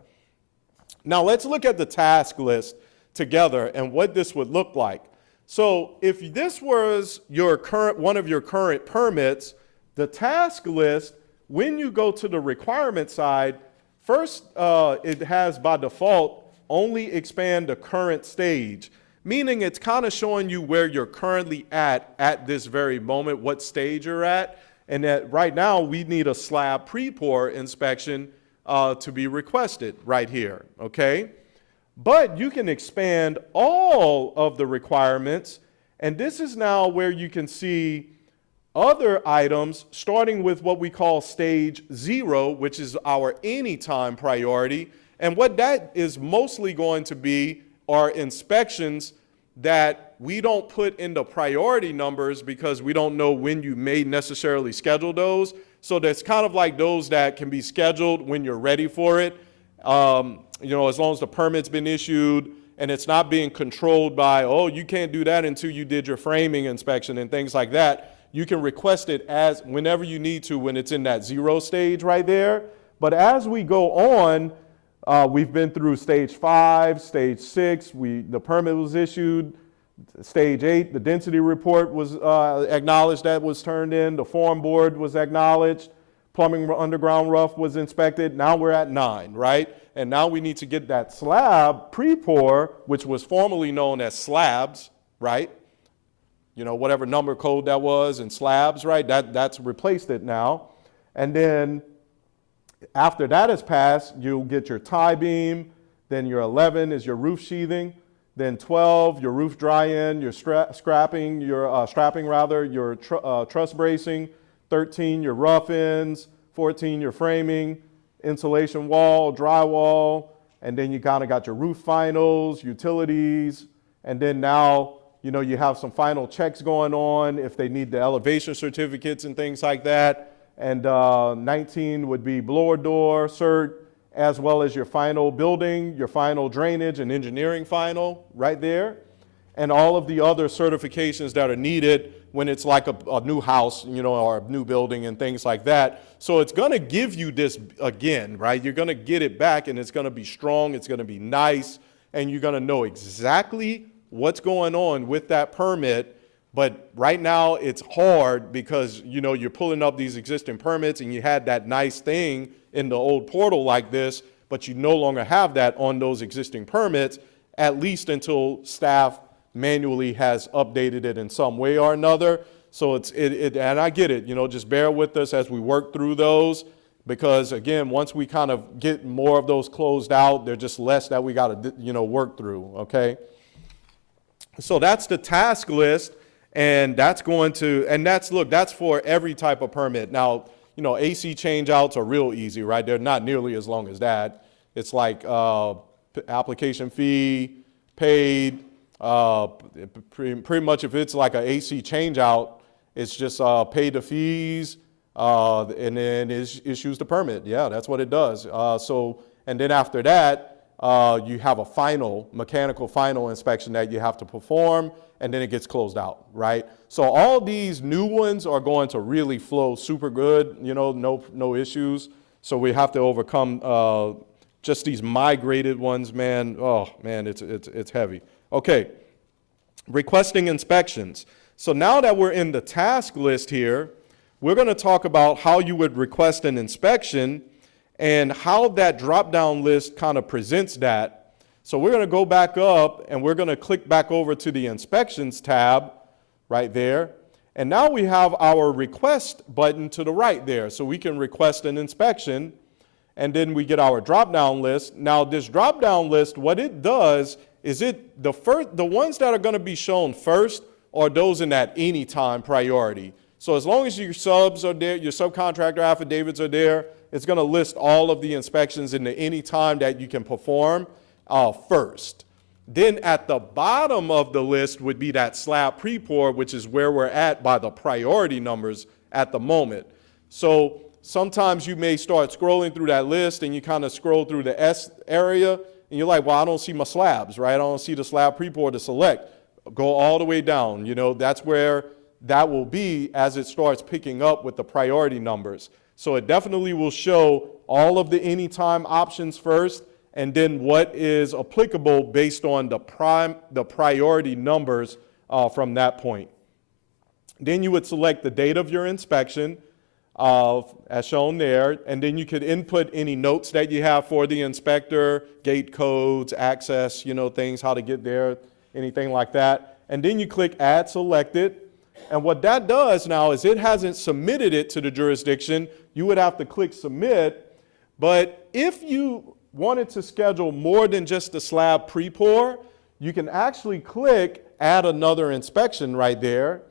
Now let's look at the task list together and what this would look like. So if this was one of your current permits, the task list, when you go to the requirement side, first it has by default only expand the current stage, meaning it's kind of showing you where you're currently at this very moment, what stage you're at, and that right now we need a slab pre-pour inspection to be requested right here, okay? But you can expand all of the requirements, and this is now where you can see other items, starting with what we call stage 0, which is our anytime priority. And what that is mostly going to be are inspections that we don't put in the priority numbers because we don't know when you may necessarily schedule those. So that's kind of like those that can be scheduled when you're ready for it. As long as the permit's been issued and it's not being controlled by, oh, you can't do that until you did your framing inspection and things like that. You can request it as whenever you need to when it's in that 0 stage right there. But as we go on, we've been through stage 5, stage 6, the permit was issued, stage 8, the density report was acknowledged, that was turned in, the form board was acknowledged, plumbing underground rough was inspected. Now we're at 9, right? And now we need to get that slab pre-pour, which was formerly known as slabs, right? Whatever number code that was in slabs, right? That's replaced it now. And then after that is passed, you'll get your tie beam. Then your 11 is your roof sheathing. Then 12, your roof dry-in, your strapping, your truss bracing. 13, your rough ends. 14, your framing, insulation wall, drywall. And then you kind of got your roof finals, utilities. And then now, you have some final checks going on if they need the elevation certificates and things like that. And 19 would be blower door cert, as well as your final building, your final drainage and engineering final right there. And all of the other certifications that are needed when it's like a new house, or a new building and things like that. So it's going to give you this again, right? You're going to get it back and it's going to be strong. It's going to be nice. And you're going to know exactly what's going on with that permit. But right now it's hard because, you're pulling up these existing permits and you had that nice thing in the old portal like this, but you no longer have that on those existing permits, at least until staff manually has updated it in some way or another. So and I get it, just bear with us as we work through those, because again, once we kind of get more of those closed out, there's just less that we got to, work through, okay? So that's the task list, and that's that's for every type of permit. Now, AC changeouts are real easy, right? They're not nearly as long as that. It's like application fee, paid, pretty much if it's like an AC changeout, it's just pay the fees, and then it issues the permit. Yeah, that's what it does. And then after that, you have a mechanical final inspection that you have to perform, and then it gets closed out, right? So all these new ones are going to really flow super good, no issues. So we have to overcome just these migrated ones, man. Oh, man, it's heavy. Okay, requesting inspections. So now that we're in the task list here, we're going to talk about how you would request an inspection and how that drop-down list kind of presents that. So we're going to go back up and we're going to click back over to the inspections tab right there. And now we have our request button to the right there. So we can request an inspection, and then we get our drop-down list. Now this drop-down list, what it does is the ones that are going to be shown first are those in that anytime priority. So as long as your subs are there, your subcontractor affidavits are there, it's going to list all of the inspections in the any time that you can perform first. Then at the bottom of the list would be that slab pre-pour, which is where we're at by the priority numbers at the moment. So sometimes you may start scrolling through that list and you kind of scroll through the S area and you're like, well, I don't see my slabs, right? I don't see the slab pre-pour to select. Go all the way down. That's where that will be as it starts picking up with the priority numbers. So it definitely will show all of the anytime options first, and then what is applicable based on the priority numbers from that point. Then you would select the date of your inspection, as shown there, and then you could input any notes that you have for the inspector, gate codes, access, things, how to get there, anything like that. And then you click Add Selected. And what that does now is it hasn't submitted it to the jurisdiction. You would have to click Submit. But if you wanted to schedule more than just the slab pre-pour, you can actually click Add Another Inspection right there.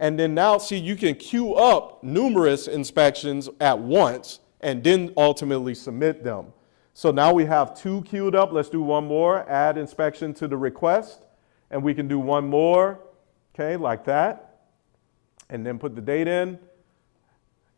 And then now, see, you can queue up numerous inspections at once and then ultimately submit them. So now we have 2 queued up. Let's do one more. Add inspection to the request. And we can do one more, okay, like that. And then put the date in.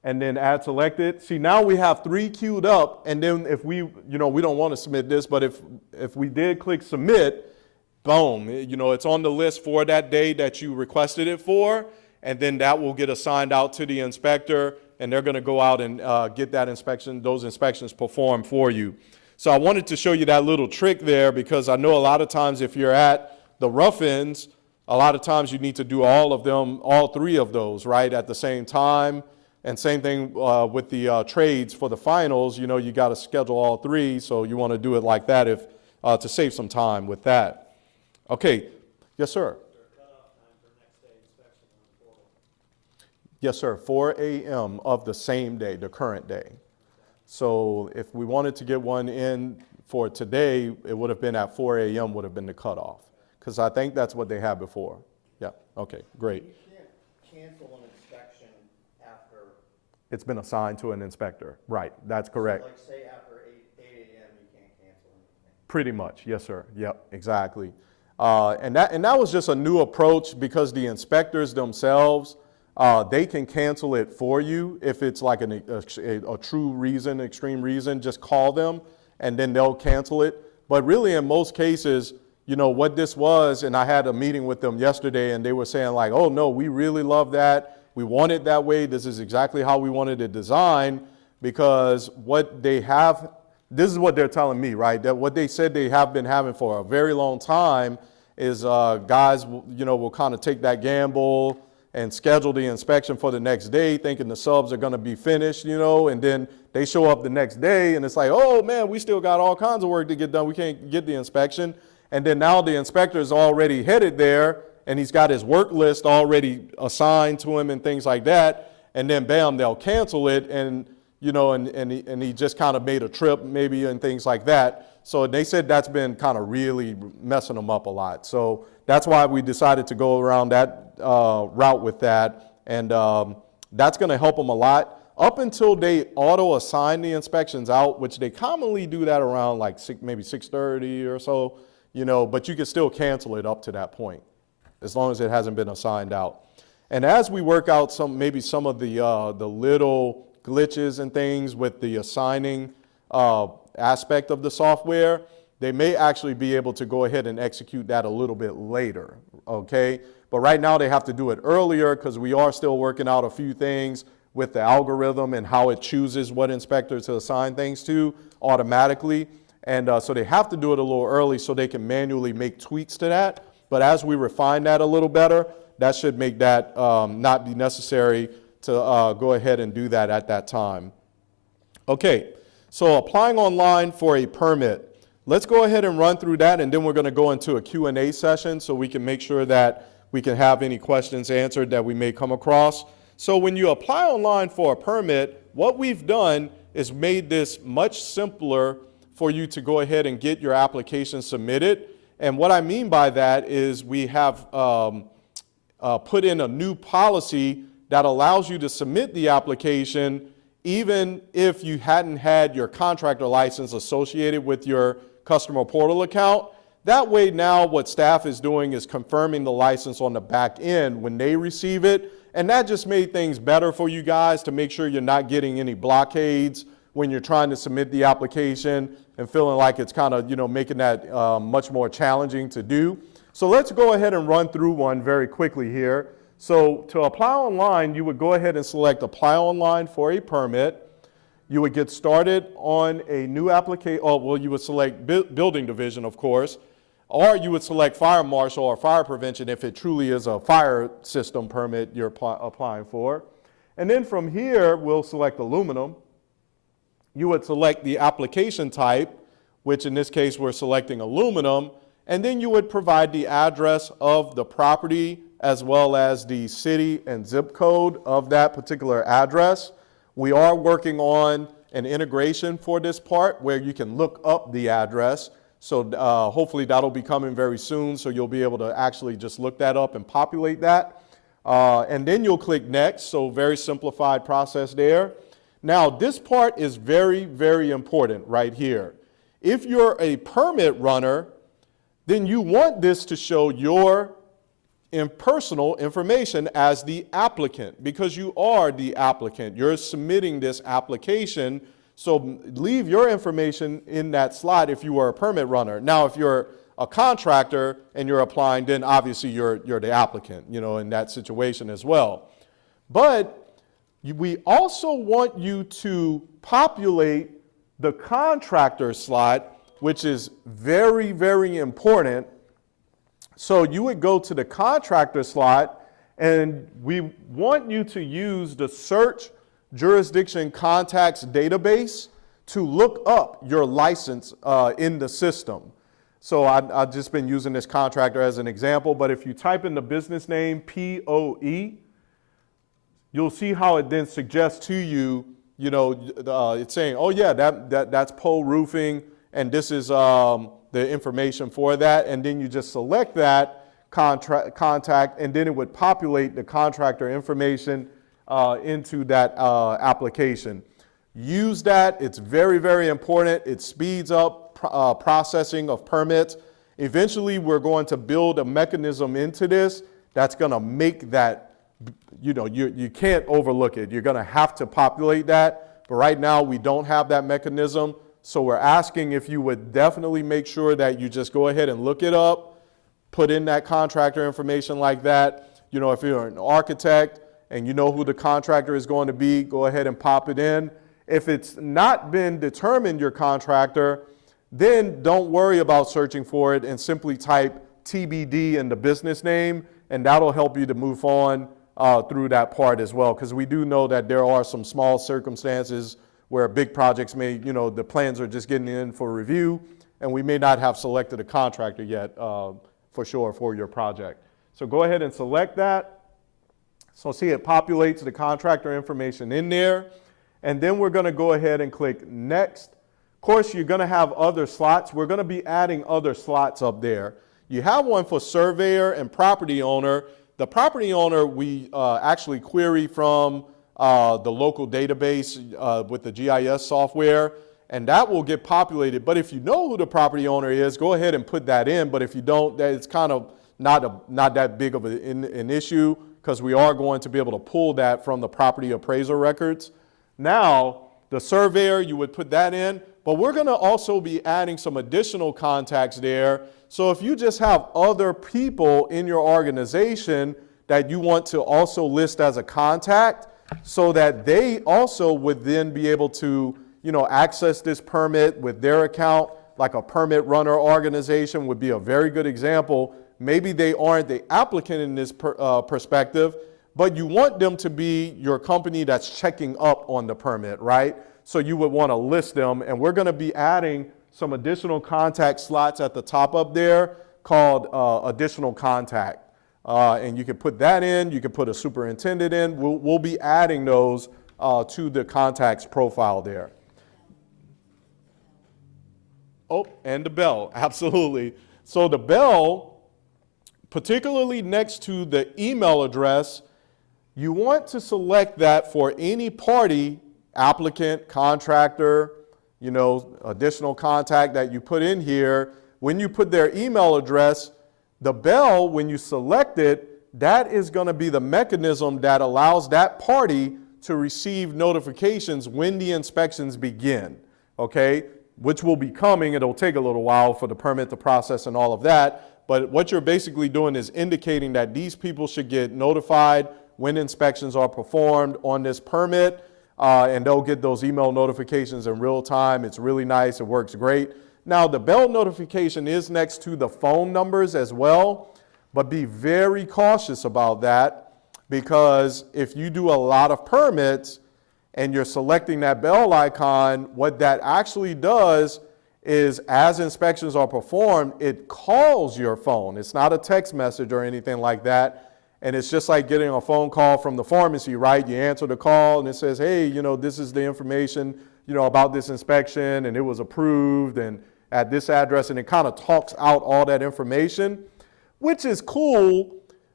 And then add selected. See, now we have 3 queued up. And then if we don't want to submit this, but if we did click submit, boom, it's on the list for that day that you requested it for. And then that will get assigned out to the inspector, and they're going to go out and get those inspections performed for you. So I wanted to show you that little trick there, because I know a lot of times if you're at the rough ends, a lot of times you need to do all 3 of those, right, at the same time. And same thing with the trades for the finals, you got to schedule all 3, so you want to do it like that to save some time with that. Okay, yes, sir. Yes, sir, 4 a.m. of the same day, the current day. So if we wanted to get one in for today, it would have been at 4 a.m. would have been the cutoff, because I think that's what they had before. Yeah, okay, great. You can't cancel an inspection after. It's been assigned to an inspector. Right, that's correct. So like say after 8 a.m. you can't cancel anything. Pretty much, yes, sir. Yep, exactly. And that was just a new approach, because the inspectors themselves, they can cancel it for you if it's like a true reason, extreme reason. Just call them and then they'll cancel it. But really, in most cases, what this was, and I had a meeting with them yesterday, and they were saying like, oh no, we really love that. We want it that way. This is exactly how we wanted it designed, because this is what they're telling me, right? That what they said they have been having for a very long time is guys, will kind of take that gamble and schedule the inspection for the next day, thinking the subs are going to be finished, and then they show up the next day and it's like, oh man, we still got all kinds of work to get done. We can't get the inspection. And then now the inspector is already headed there, and he's got his work list already assigned to him and things like that. And then bam, they'll cancel it, and and he just kind of made a trip maybe and things like that. So they said that's been kind of really messing them up a lot. So that's why we decided to go around that route with that, and that's going to help them a lot up until they auto assign the inspections out, which they commonly do that around like maybe 6:30 or so, but you can still cancel it up to that point as long as it hasn't been assigned out. And as we work out some of the little glitches and things with the assigning aspect of the software, they may actually be able to go ahead and execute that a little bit later, okay? But right now they have to do it earlier, because we are still working out a few things with the algorithm and how it chooses what inspector to assign things to automatically. And so they have to do it a little early so they can manually make tweaks to that. But as we refine that a little better, that should make that not be necessary to go ahead and do that at that time. Okay, so applying online for a permit. Let's go ahead and run through that, and then we're going to go into a Q&A session so we can make sure that we can have any questions answered that we may come across. So when you apply online for a permit, what we've done is made this much simpler for you to go ahead and get your application submitted. And what I mean by that is we have put in a new policy that allows you to submit the application even if you hadn't had your contractor license associated with your customer portal account. That way now what staff is doing is confirming the license on the back end when they receive it. And that just made things better for you guys to make sure you're not getting any blockades when you're trying to submit the application and feeling like it's kind of, making that much more challenging to do. So let's go ahead and run through one very quickly here. So to apply online, you would go ahead and select apply online for a permit. You would get started on a new application. You would select building division, of course. Or you would select fire marshal or fire prevention if it truly is a fire system permit you're applying for. And then from here, we'll select aluminum. You would select the application type, which in this case we're selecting aluminum, and then you would provide the address of the property as well as the city and zip code of that particular address. We are working on an integration for this part where you can look up the address. So hopefully that'll be coming very soon, so you'll be able to actually just look that up and populate that. And then you'll click next, so very simplified process there. Now this part is very, very important right here. If you're a permit runner, then you want this to show your personal information as the applicant, because you are the applicant. You're submitting this application, so leave your information in that slot if you are a permit runner. Now, if you're a contractor and you're applying, then obviously you're the applicant, in that situation as well. But we also want you to populate the contractor slot, which is very, very important. So you would go to the contractor slot, and we want you to use the search jurisdiction contacts database to look up your license in the system. So I've just been using this contractor as an example, but if you type in the business name POE, you'll see how it then suggests to you, it's saying, oh yeah, that's Poe Roofing, and this is the information for that, and then you just select that contact, and then it would populate the contractor information into that application. Use that. It's very, very important. It speeds up processing of permits. Eventually, we're going to build a mechanism into this that's going to make that, you can't overlook it. You're going to have to populate that. But right now, we don't have that mechanism. So we're asking if you would definitely make sure that you just go ahead and look it up, put in that contractor information like that. If you're an architect and you know who the contractor is going to be, go ahead and pop it in. If it's not been determined your contractor, then don't worry about searching for it and simply type TBD in the business name, and that'll help you to move on through that part as well, because we do know that there are some small circumstances where big projects may, the plans are just getting in for review, and we may not have selected a contractor yet for sure for your project. So go ahead and select that. So see, it populates the contractor information in there, and then we're going to go ahead and click next. Of course, you're going to have other slots. We're going to be adding other slots up there. You have one for surveyor and property owner. The property owner we actually query from the local database with the GIS software, and that will get populated. But if you know who the property owner is, go ahead and put that in. But if you don't, it's kind of not that big of an issue, because we are going to be able to pull that from the property appraisal records. Now, the surveyor, you would put that in, but we're going to also be adding some additional contacts there. So if you just have other people in your organization that you want to also list as a contact, so that they also would then be able to, access this permit with their account, like a permit runner organization would be a very good example. Maybe they aren't the applicant in this perspective, but you want them to be your company that's checking up on the permit, right? So you would want to list them, and we're going to be adding some additional contact slots at the top up there called additional contact. And you can put that in, you can put a superintendent in. We'll be adding those to the contacts profile there. Oh, and the bell, absolutely. So the bell, particularly next to the email address, you want to select that for any party, applicant, contractor, additional contact that you put in here. When you put their email address, the bell, when you select it, that is going to be the mechanism that allows that party to receive notifications when the inspections begin, okay? Which will be coming. It'll take a little while for the permit to process and all of that. But what you're basically doing is indicating that these people should get notified when inspections are performed on this permit, and they'll get those email notifications in real time. It's really nice. It works great. Now, the bell notification is next to the phone numbers as well, but be very cautious about that, because if you do a lot of permits and you're selecting that bell icon, what that actually does is, as inspections are performed, it calls your phone. It's not a text message or anything like that. And it's just like getting a phone call from the pharmacy, right? You answer the call and it says, hey, this is the information, about this inspection, and it was approved and at this address, and it kind of talks out all that information, which is cool.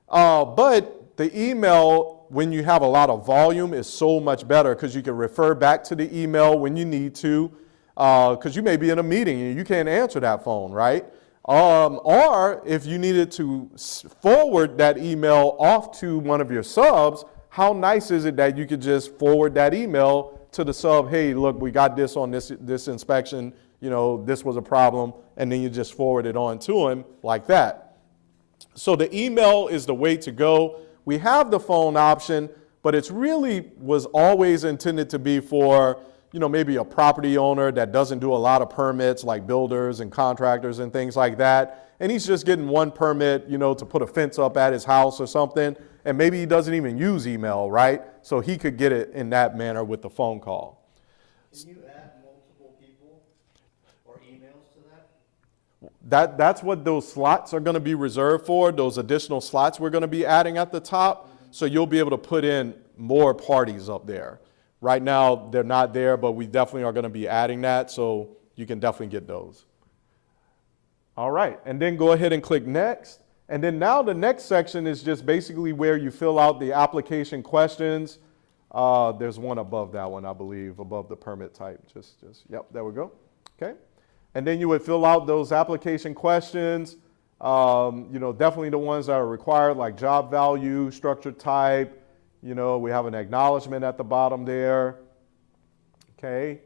But the email, when you have a lot of volume, is so much better, because you can refer back to the email when you need to, because you may be in a meeting and you can't answer that phone, right? Or if you needed to forward that email off to one of your subs, how nice is it that you could just forward that email to the sub? Hey, look, we got this on this inspection, this was a problem, and then you just forward it on to him like that. So the email is the way to go. We have the phone option, but it's really was always intended to be for maybe a property owner that doesn't do a lot of permits, like builders and contractors and things like that. And he's just getting one permit, to put a fence up at his house or something. And maybe he doesn't even use email, right? So he could get it in that manner with the phone call. Can you add multiple people or emails to that? That's what those slots are going to be reserved for, those additional slots we're going to be adding at the top. So you'll be able to put in more parties up there. Right now, they're not there, but we definitely are going to be adding that, so you can definitely get those. All right, and then go ahead and click Next. And then now the next section is just basically where you fill out the application questions. There's one above that one, I believe, above the permit type. Yep, there we go. Okay. And then you would fill out those application questions, definitely the ones that are required, like job value, structure type. We have an acknowledgement at the bottom there. Okay.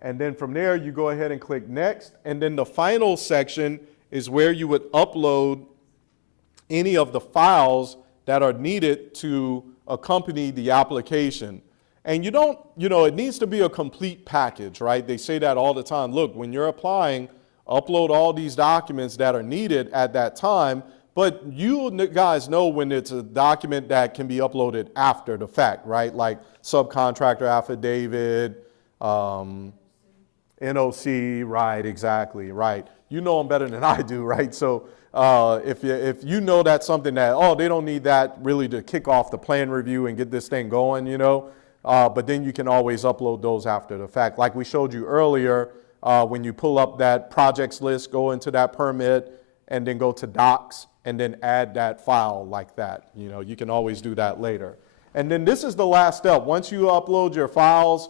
And then from there, you go ahead and click Next. And then the final section is where you would upload any of the files that are needed to accompany the application. And it needs to be a complete package, right? They say that all the time. Look, when you're applying, upload all these documents that are needed at that time. But you guys know when it's a document that can be uploaded after the fact, right? Like subcontractor affidavit, NOC, right, exactly, right. You know them better than I do, right? So if you know that's something that, they don't need that really to kick off the plan review and get this thing going, but then you can always upload those after the fact. Like we showed you earlier, when you pull up that projects list, go into that permit, and then go to docs, and then add that file like that. You can always do that later. And then this is the last step. Once you upload your files,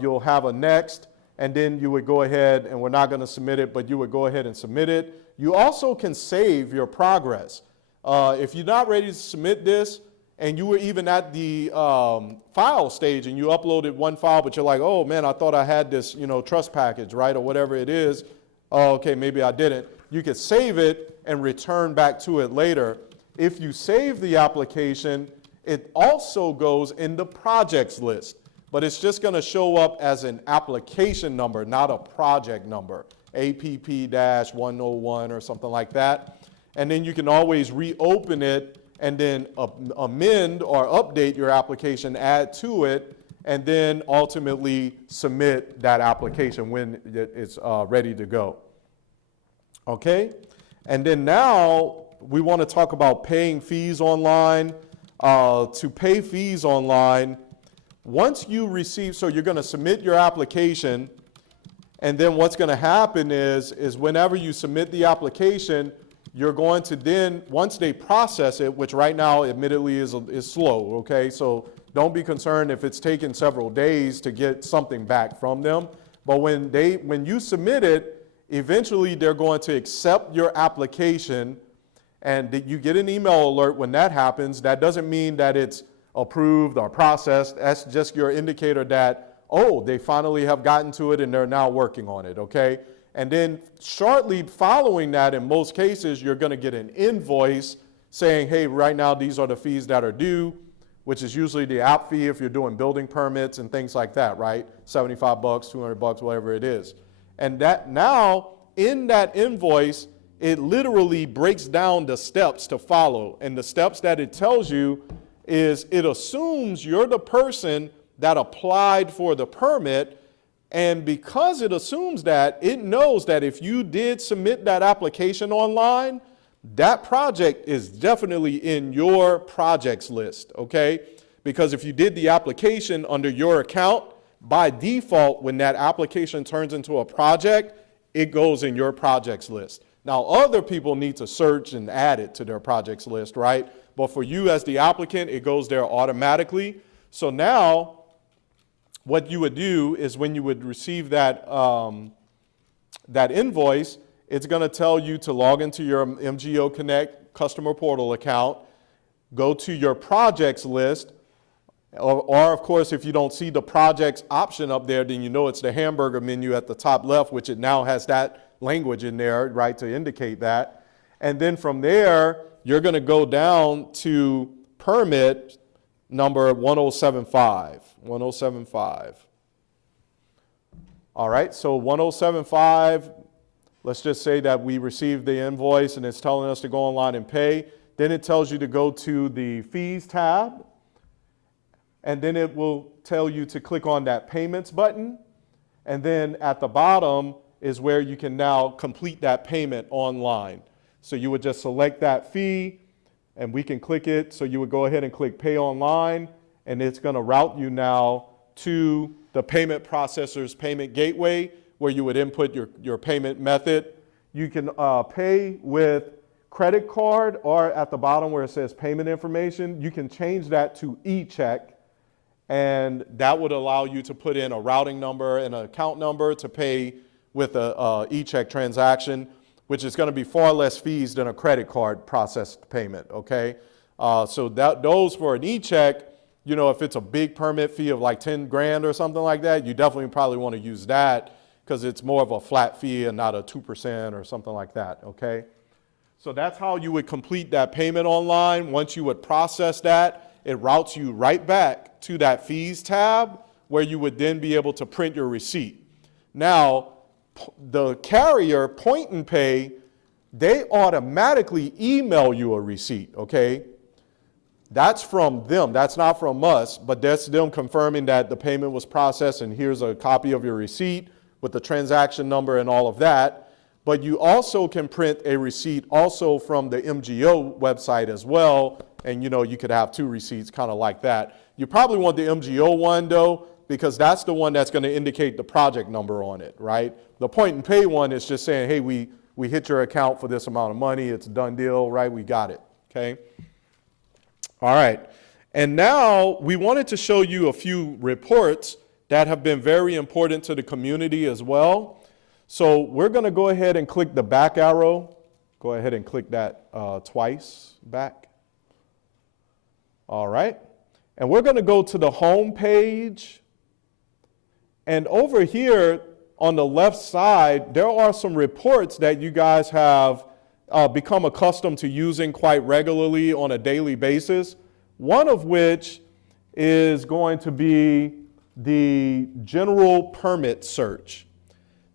you'll have a next, and then you would go ahead, and we're not going to submit it, but you would go ahead and submit it. You also can save your progress. If you're not ready to submit this, and you were even at the file stage and you uploaded one file, but you're like, oh man, I thought I had this, trust package, right, or whatever it is. Oh, okay, maybe I didn't. You could save it and return back to it later. If you save the application, it also goes in the projects list, but it's just going to show up as an application number, not a project number, APP-101 or something like that. And then you can always reopen it and then amend or update your application, add to it, and then ultimately submit that application when it's ready to go. Okay? And then now we want to talk about paying fees online. To pay fees online, once you receive, so you're going to submit your application, and then what's going to happen is whenever you submit the application, you're going to then, once they process it, which right now admittedly is slow, okay? So don't be concerned if it's taken several days to get something back from them. But when you submit it, eventually they're going to accept your application, and you get an email alert when that happens. That doesn't mean that it's approved or processed. That's just your indicator that, they finally have gotten to it and they're now working on it, okay? And then shortly following that, in most cases, you're going to get an invoice saying, hey, right now these are the fees that are due, which is usually the app fee if you're doing building permits and things like that, right? $75, $200, whatever it is. And that now, in that invoice, it literally breaks down the steps to follow. And the steps that it tells you is it assumes you're the person that applied for the permit. And because it assumes that, it knows that if you did submit that application online, that project is definitely in your projects list, okay? Because if you did the application under your account, by default, when that application turns into a project, it goes in your projects list. Now, other people need to search and add it to their projects list, right? But for you as the applicant, it goes there automatically. So now, what you would do is when you would receive that, that invoice, it's going to tell you to log into your MGO Connect customer portal account, go to your projects list, or of course, if you don't see the projects option up there, then you know it's the hamburger menu at the top left, which it now has that language in there, right, to indicate that. And then from there, you're going to go down to permit number 1075. 1075. All right, so 1075, let's just say that we received the invoice and it's telling us to go online and pay. Then it tells you to go to the fees tab. And then it will tell you to click on that payments button. And then at the bottom is where you can now complete that payment online. So you would just select that fee and we can click it. So you would go ahead and click pay online and it's going to route you now to the payment processor's payment gateway where you would input your payment method. You can pay with credit card, or at the bottom where it says payment information, you can change that to e-check. And that would allow you to put in a routing number and an account number to pay with a e-check transaction, which is going to be far less fees than a credit card processed payment, okay? So those for an e-check, you know, if it's a big permit fee of like 10 grand or something like that, you definitely probably want to use that because it's more of a flat fee and not a 2% or something like that, okay? So that's how you would complete that payment online. Once you would process that, it routes you right back to that fees tab where you would then be able to print your receipt. Now, the carrier, Point and Pay, they automatically email you a receipt, okay? That's from them, that's not from us, but that's them confirming that the payment was processed and here's a copy of your receipt with the transaction number and all of that. But you also can print a receipt also from the MGO website as well. And you know, you could have two receipts kind of like that. You probably want the MGO one though, because that's the one that's going to indicate the project number on it, right? The Point and Pay one is just saying, hey, we hit your account for this amount of money. It's a done deal, right? We got it, okay? All right. And now we wanted to show you a few reports that have been very important to the community as well. So we're going to go ahead and click the back arrow. Go ahead and click that twice back. All right. And we're going to go to the home page. And over here on the left side, there are some reports that you guys have become accustomed to using quite regularly on a daily basis. One of which is going to be the general permit search.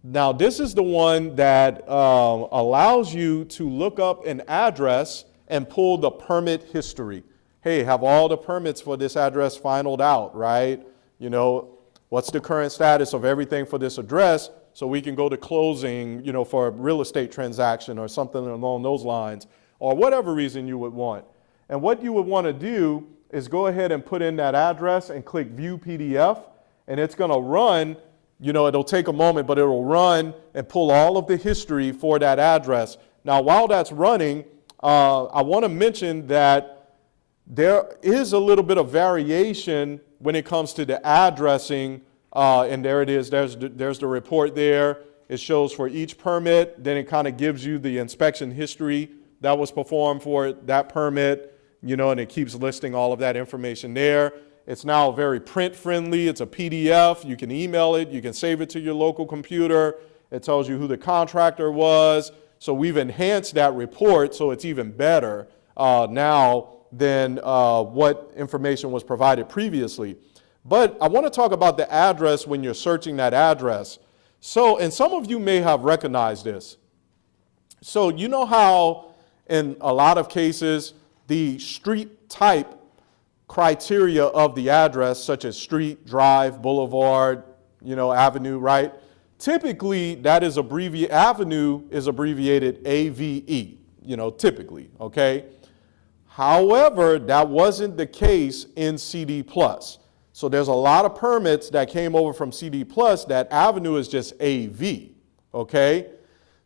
Now, this is the one that allows you to look up an address and pull the permit history. Hey, have all the permits for this address finalized out, right? You know, what's the current status of everything for this address so we can go to closing, you know, for a real estate transaction or something along those lines, or whatever reason you would want. And what you would want to do is go ahead and put in that address and click View PDF, and it's going to run. You know, it'll take a moment, but it'll run and pull all of the history for that address. Now, while that's running, I want to mention that there is a little bit of variation when it comes to the addressing, and there it is. There's the report there. It shows for each permit. Then it kind of gives you the inspection history that was performed for that permit, you know, and it keeps listing all of that information there. It's now very print friendly. It's a PDF. You can email it. You can save it to your local computer. It tells you who the contractor was. So we've enhanced that report so it's even better now than what information was provided previously. But I want to talk about the address when you're searching that address. So, and some of you may have recognized this. So you know how in a lot of cases, the street type criteria of the address, such as street, drive, boulevard, avenue, right? Typically, that is avenue is abbreviated AVE, typically, okay? However, that wasn't the case in CD+. So there's a lot of permits that came over from CD+, that avenue is just AV, okay?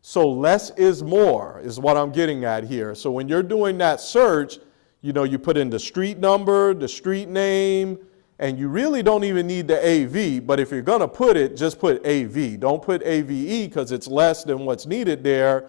So less is more is what I'm getting at here. So when you're doing that search, you put in the street number, the street name, and you really don't even need the AV, but if you're gonna put it, just put AV. Don't put AVE because it's less than what's needed there,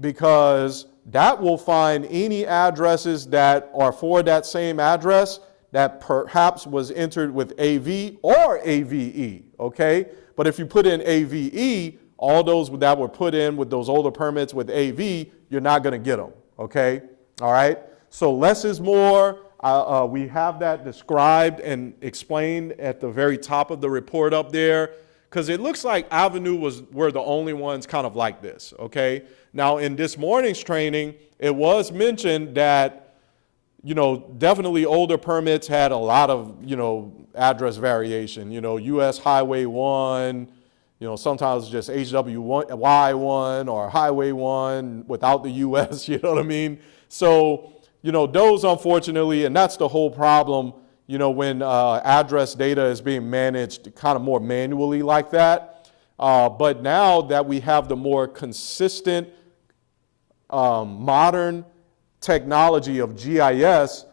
because that will find any addresses that are for that same address that perhaps was entered with AV or AVE, okay? But if you put in AVE, all those that were put in with those older permits with AV, you're not gonna get them, okay? All right? So less is more. We have that described and explained at the very top of the report up there, because it looks like Avenue were the only ones kind of like this, okay? Now, in this morning's training, it was mentioned that, definitely older permits had a lot of, address variation, US Highway 1, sometimes just HWY1 or Highway 1 without the US, you know what I mean? So, those unfortunately, and that's the whole problem, when address data is being managed kind of more manually like that. But now that we have the more consistent, modern technology of GIS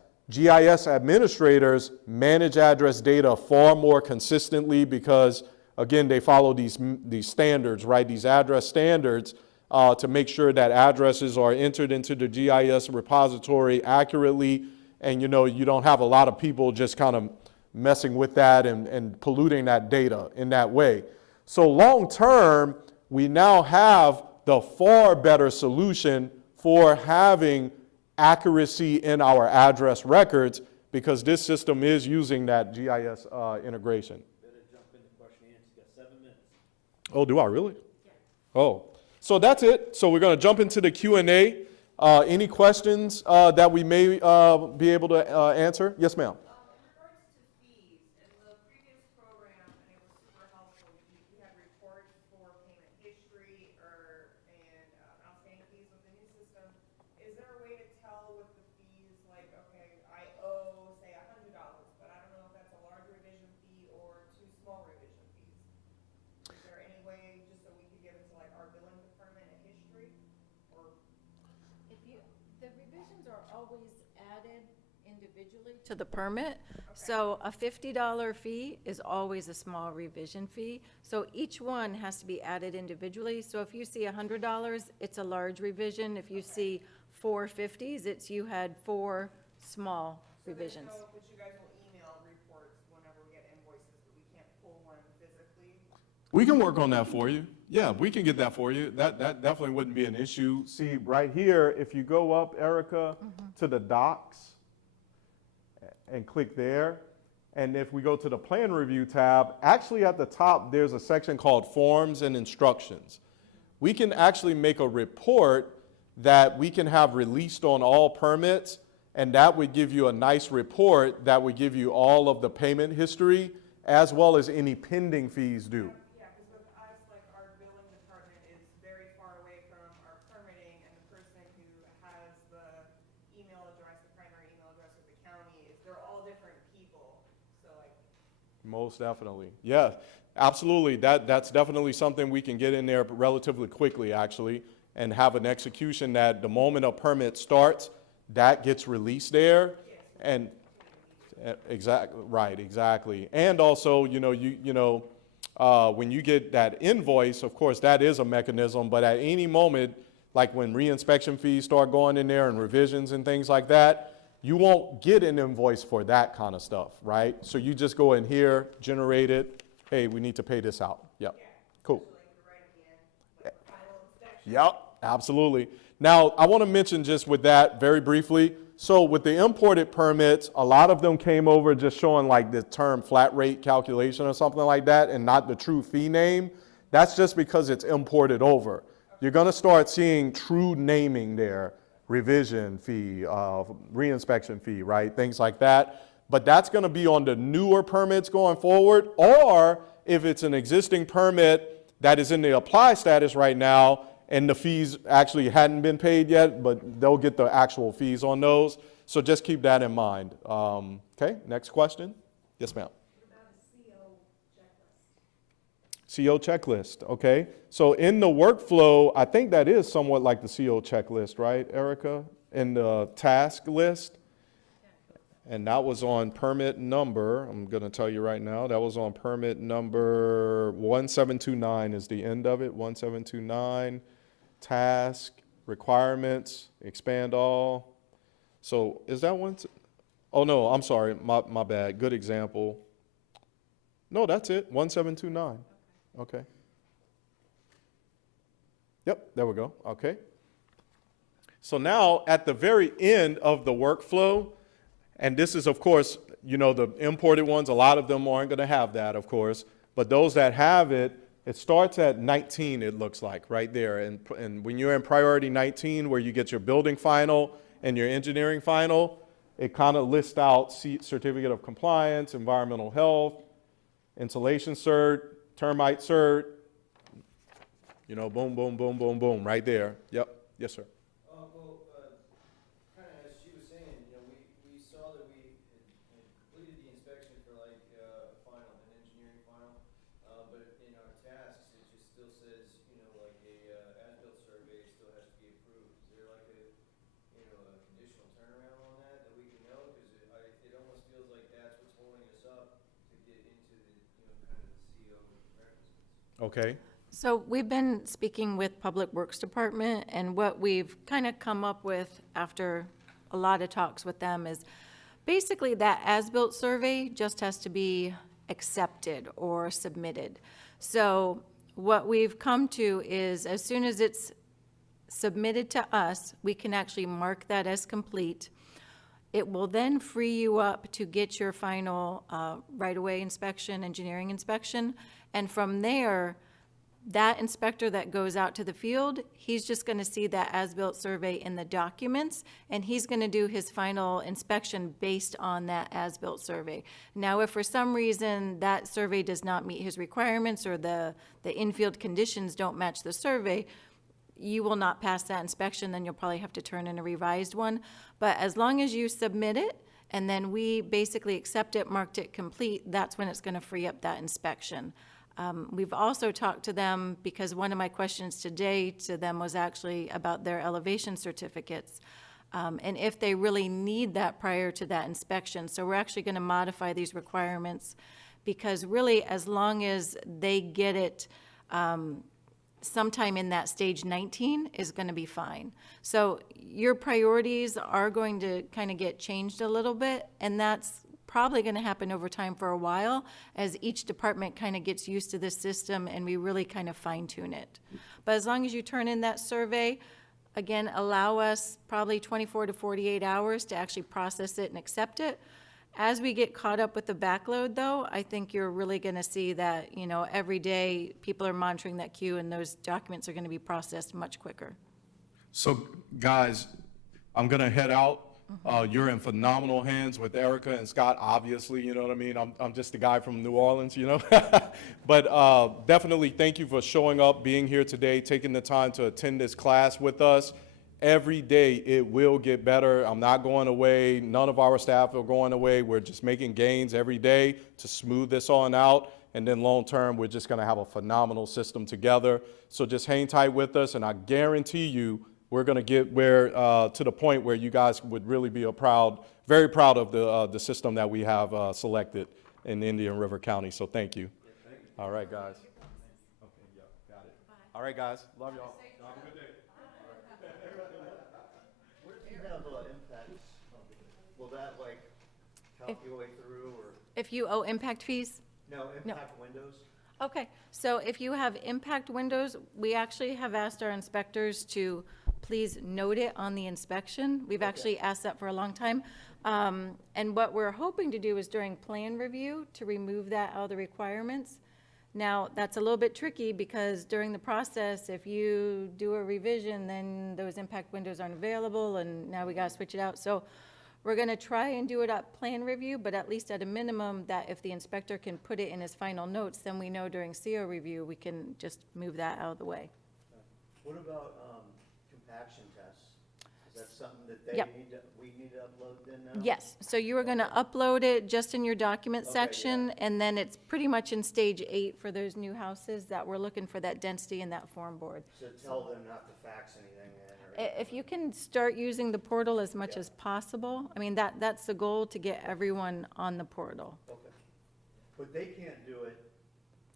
administrators manage address data far more consistently because, again, they follow these standards, right? These address standards to make sure that addresses are entered into the GIS repository accurately, and you don't have a lot of people just kind of messing with that and polluting that data in that way. So long term, we now have the far better solution for having accuracy in our address records, because this system is using that GIS integration. Better jump into question and answer. You got 7 minutes. Oh, do I really? Yeah. Oh. So that's it. So we're going to jump into the Q&A. Any questions that we may be able to answer? Yes, ma'am. In regards to fees, in the previous program, and it was super helpful, you had reports for payment history and outstanding fees with the new system. Is there a way to tell with the fees, like, okay, I owe, say, $100, but I don't know if that's a large revision fee or 2 small revision fees? Is there any way, just so we could get into like our billing department and history, or? The revisions are always added individually to the permit. So a $50 fee is always a small revision fee. So each one has to be added individually. So if you see $100, it's a large revision. If you see 4 50s, it's you had 4 small revisions. So but you guys will email reports whenever we get invoices, but we can't pull one physically? We can work on that for you. Yeah, we can get that for you. That definitely wouldn't be an issue. See, right here, if you go up, Erica, to the docs and click there, and if we go to the plan review tab, actually at the top, there's a section called forms and instructions. We can actually make a report that we can have released on all permits, and that would give you a nice report that would give you all of the payment history as well as any pending fees due. Yeah, because with us, like, our billing department is very far away from our permitting, and the person who has the email address, the primary email address of the county, they're all different people, so like. Most definitely. Yeah, absolutely. That's definitely something we can get in there relatively quickly, actually, and have an execution that the moment a permit starts, that gets released there. And exactly. And also, when you get that invoice, of course, that is a mechanism, but at any moment, like when reinspection fees start going in there and revisions and things like that, you won't get an invoice for that kind of stuff, right? So you just go in here, generate it, hey, we need to pay this out. Yep, cool. Yep, absolutely. Now, I want to mention just with that very briefly, so with the imported permits, a lot of them came over just showing like the term flat rate calculation or something like that and not the true fee name. That's just because it's imported over. You're gonna start seeing true naming there, revision fee, reinspection fee, right? Things like that. But that's gonna be on the newer permits going forward, or if it's an existing permit that is in the apply status right now, and the fees actually hadn't been paid yet, but they'll get the actual fees on those. So just keep that in mind. Okay, next question. Yes, ma'am. CO checklist, okay. So in the workflow, I think that is somewhat like the CO checklist, right, Erica? In the task list. And that was on permit number, I'm gonna tell you right now, that was on permit number 1729 is the end of it, 1729. Task, requirements, expand all. So is that one? Oh no, I'm sorry, my bad, good example. No, that's it, 1729, okay. Yep, there we go, okay. So now at the very end of the workflow, and this is, of course, you know, the imported ones, a lot of them aren't going to have that, of course. But those that have it, it starts at 19, it looks like, right there. And when you're in priority 19, where you get your building final and your engineering final, it kind of lists out certificate of compliance, environmental health, insulation cert, termite cert, you know, boom, boom, boom, boom, boom, right there. Yep. Yes, sir. Kind of as she was saying, you know, we saw that we had completed the inspection for like an engineering final, but in our tasks, it just still says, you know, like as-built survey still has to be approved. Is there like a conditional turnaround on that we can know? Because it almost feels like that's what's holding us up to get into the, kind of the CO requirements. Okay. So we've been speaking with Public Works Department, and what we've kind of come up with after a lot of talks with them is basically that as-built survey just has to be accepted or submitted. So what we've come to is as soon as it's submitted to us, we can actually mark that as complete. It will then free you up to get your final right-of-way inspection, engineering inspection, and from there, that inspector that goes out to the field, he's just going to see that as-built survey in the documents, and he's going to do his final inspection based on that as-built survey. Now, if for some reason that survey does not meet his requirements or the infield conditions don't match the survey, you will not pass that inspection, then you'll probably have to turn in a revised one. But as long as you submit it, and then we basically accept it, marked it complete, that's when it's going to free up that inspection. We've also talked to them, because one of my questions today to them was actually about their elevation certificates, and if they really need that prior to that inspection. So we're actually going to modify these requirements, because really, as long as they get it sometime in that stage 19 is going to be fine. So your priorities are going to kind of get changed a little bit, and that's probably going to happen over time for a while as each department kind of gets used to this system and we really kind of fine tune it. But as long as you turn in that survey, again, allow us probably 24 to 48 hours to actually process it and accept it. As we get caught up with the backload, though, I think you're really going to see that, every day people are monitoring that queue and those documents are going to be processed much quicker. So guys, I'm going to head out. You're in phenomenal hands with Erica and Scott, obviously, you know what I mean? I'm just a guy from New Orleans, But definitely thank you for showing up, being here today, taking the time to attend this class with us. Every day it will get better. I'm not going away. None of our staff are going away. We're just making gains every day to smooth this on out. And then long term, we're just going to have a phenomenal system together. So just hang tight with us, and I guarantee you, we're going to get to the point where you guys would really be very proud of the system that we have selected in Indian River County. So thank you. All right, guys. Okay, yeah, got it. All right, guys. Love y'all. Have a good day. What if you have impacts? Will that calculate through or? If you owe impact fees? No, impact windows? Okay, so if you have impact windows, we actually have asked our inspectors to please note it on the inspection. We've actually asked that for a long time. And what we're hoping to do is during plan review to remove that out of the requirements. Now, that's a little bit tricky because during the process, if you do a revision, then those impact windows aren't available and now we gotta switch it out. So we're gonna try and do it at plan review, but at least at a minimum that if the inspector can put it in his final notes, then we know during CO review, we can just move that out of the way. What about, compaction tests? Is that something that they Yep. need to, we need to upload then now? Yes, so you are gonna upload it just in your document Okay, section, and then it's pretty much in stage 8 for those new houses that we're looking for that density and that form board. So tell them not to fax anything in or? If you can start using the portal as much Yeah. as possible, I mean, that's the goal, to get everyone on the portal. Okay. But they can't do it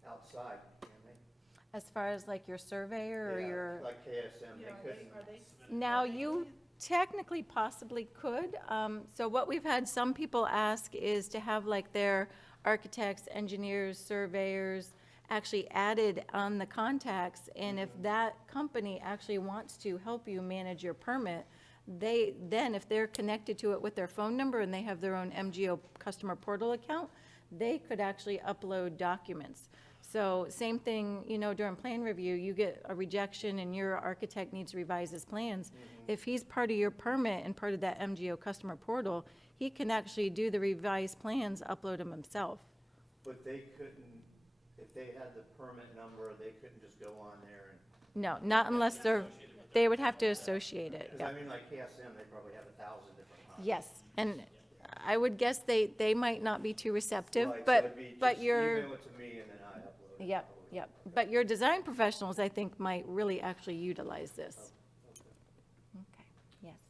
outside, can they? As far as like your surveyor or Yeah, your, like KSM, You they know, couldn't. are they? now you technically possibly could. So what we've had some people ask is to have like their architects, engineers, surveyors actually added on the contacts. And if that company actually wants to help you manage your permit, then if they're connected to it with their phone number and they have their own MGO customer portal account, they could actually upload documents. So same thing, during plan review, you get a rejection and your architect needs to revise his plans. If he's part of your permit and part of that MGO customer portal, he can actually do the revised plans, upload them himself. But they couldn't, if they had the permit number, they couldn't just go on there and, No, not unless they would have to associate it. because Yeah. I mean, like KSM, they probably have 1,000 different contacts. Yes, and I would guess they might not be too receptive, Right, so but, it'd be but just your, email it to me and then I upload it. yep, yep. But your design professionals, I think, might really actually utilize this.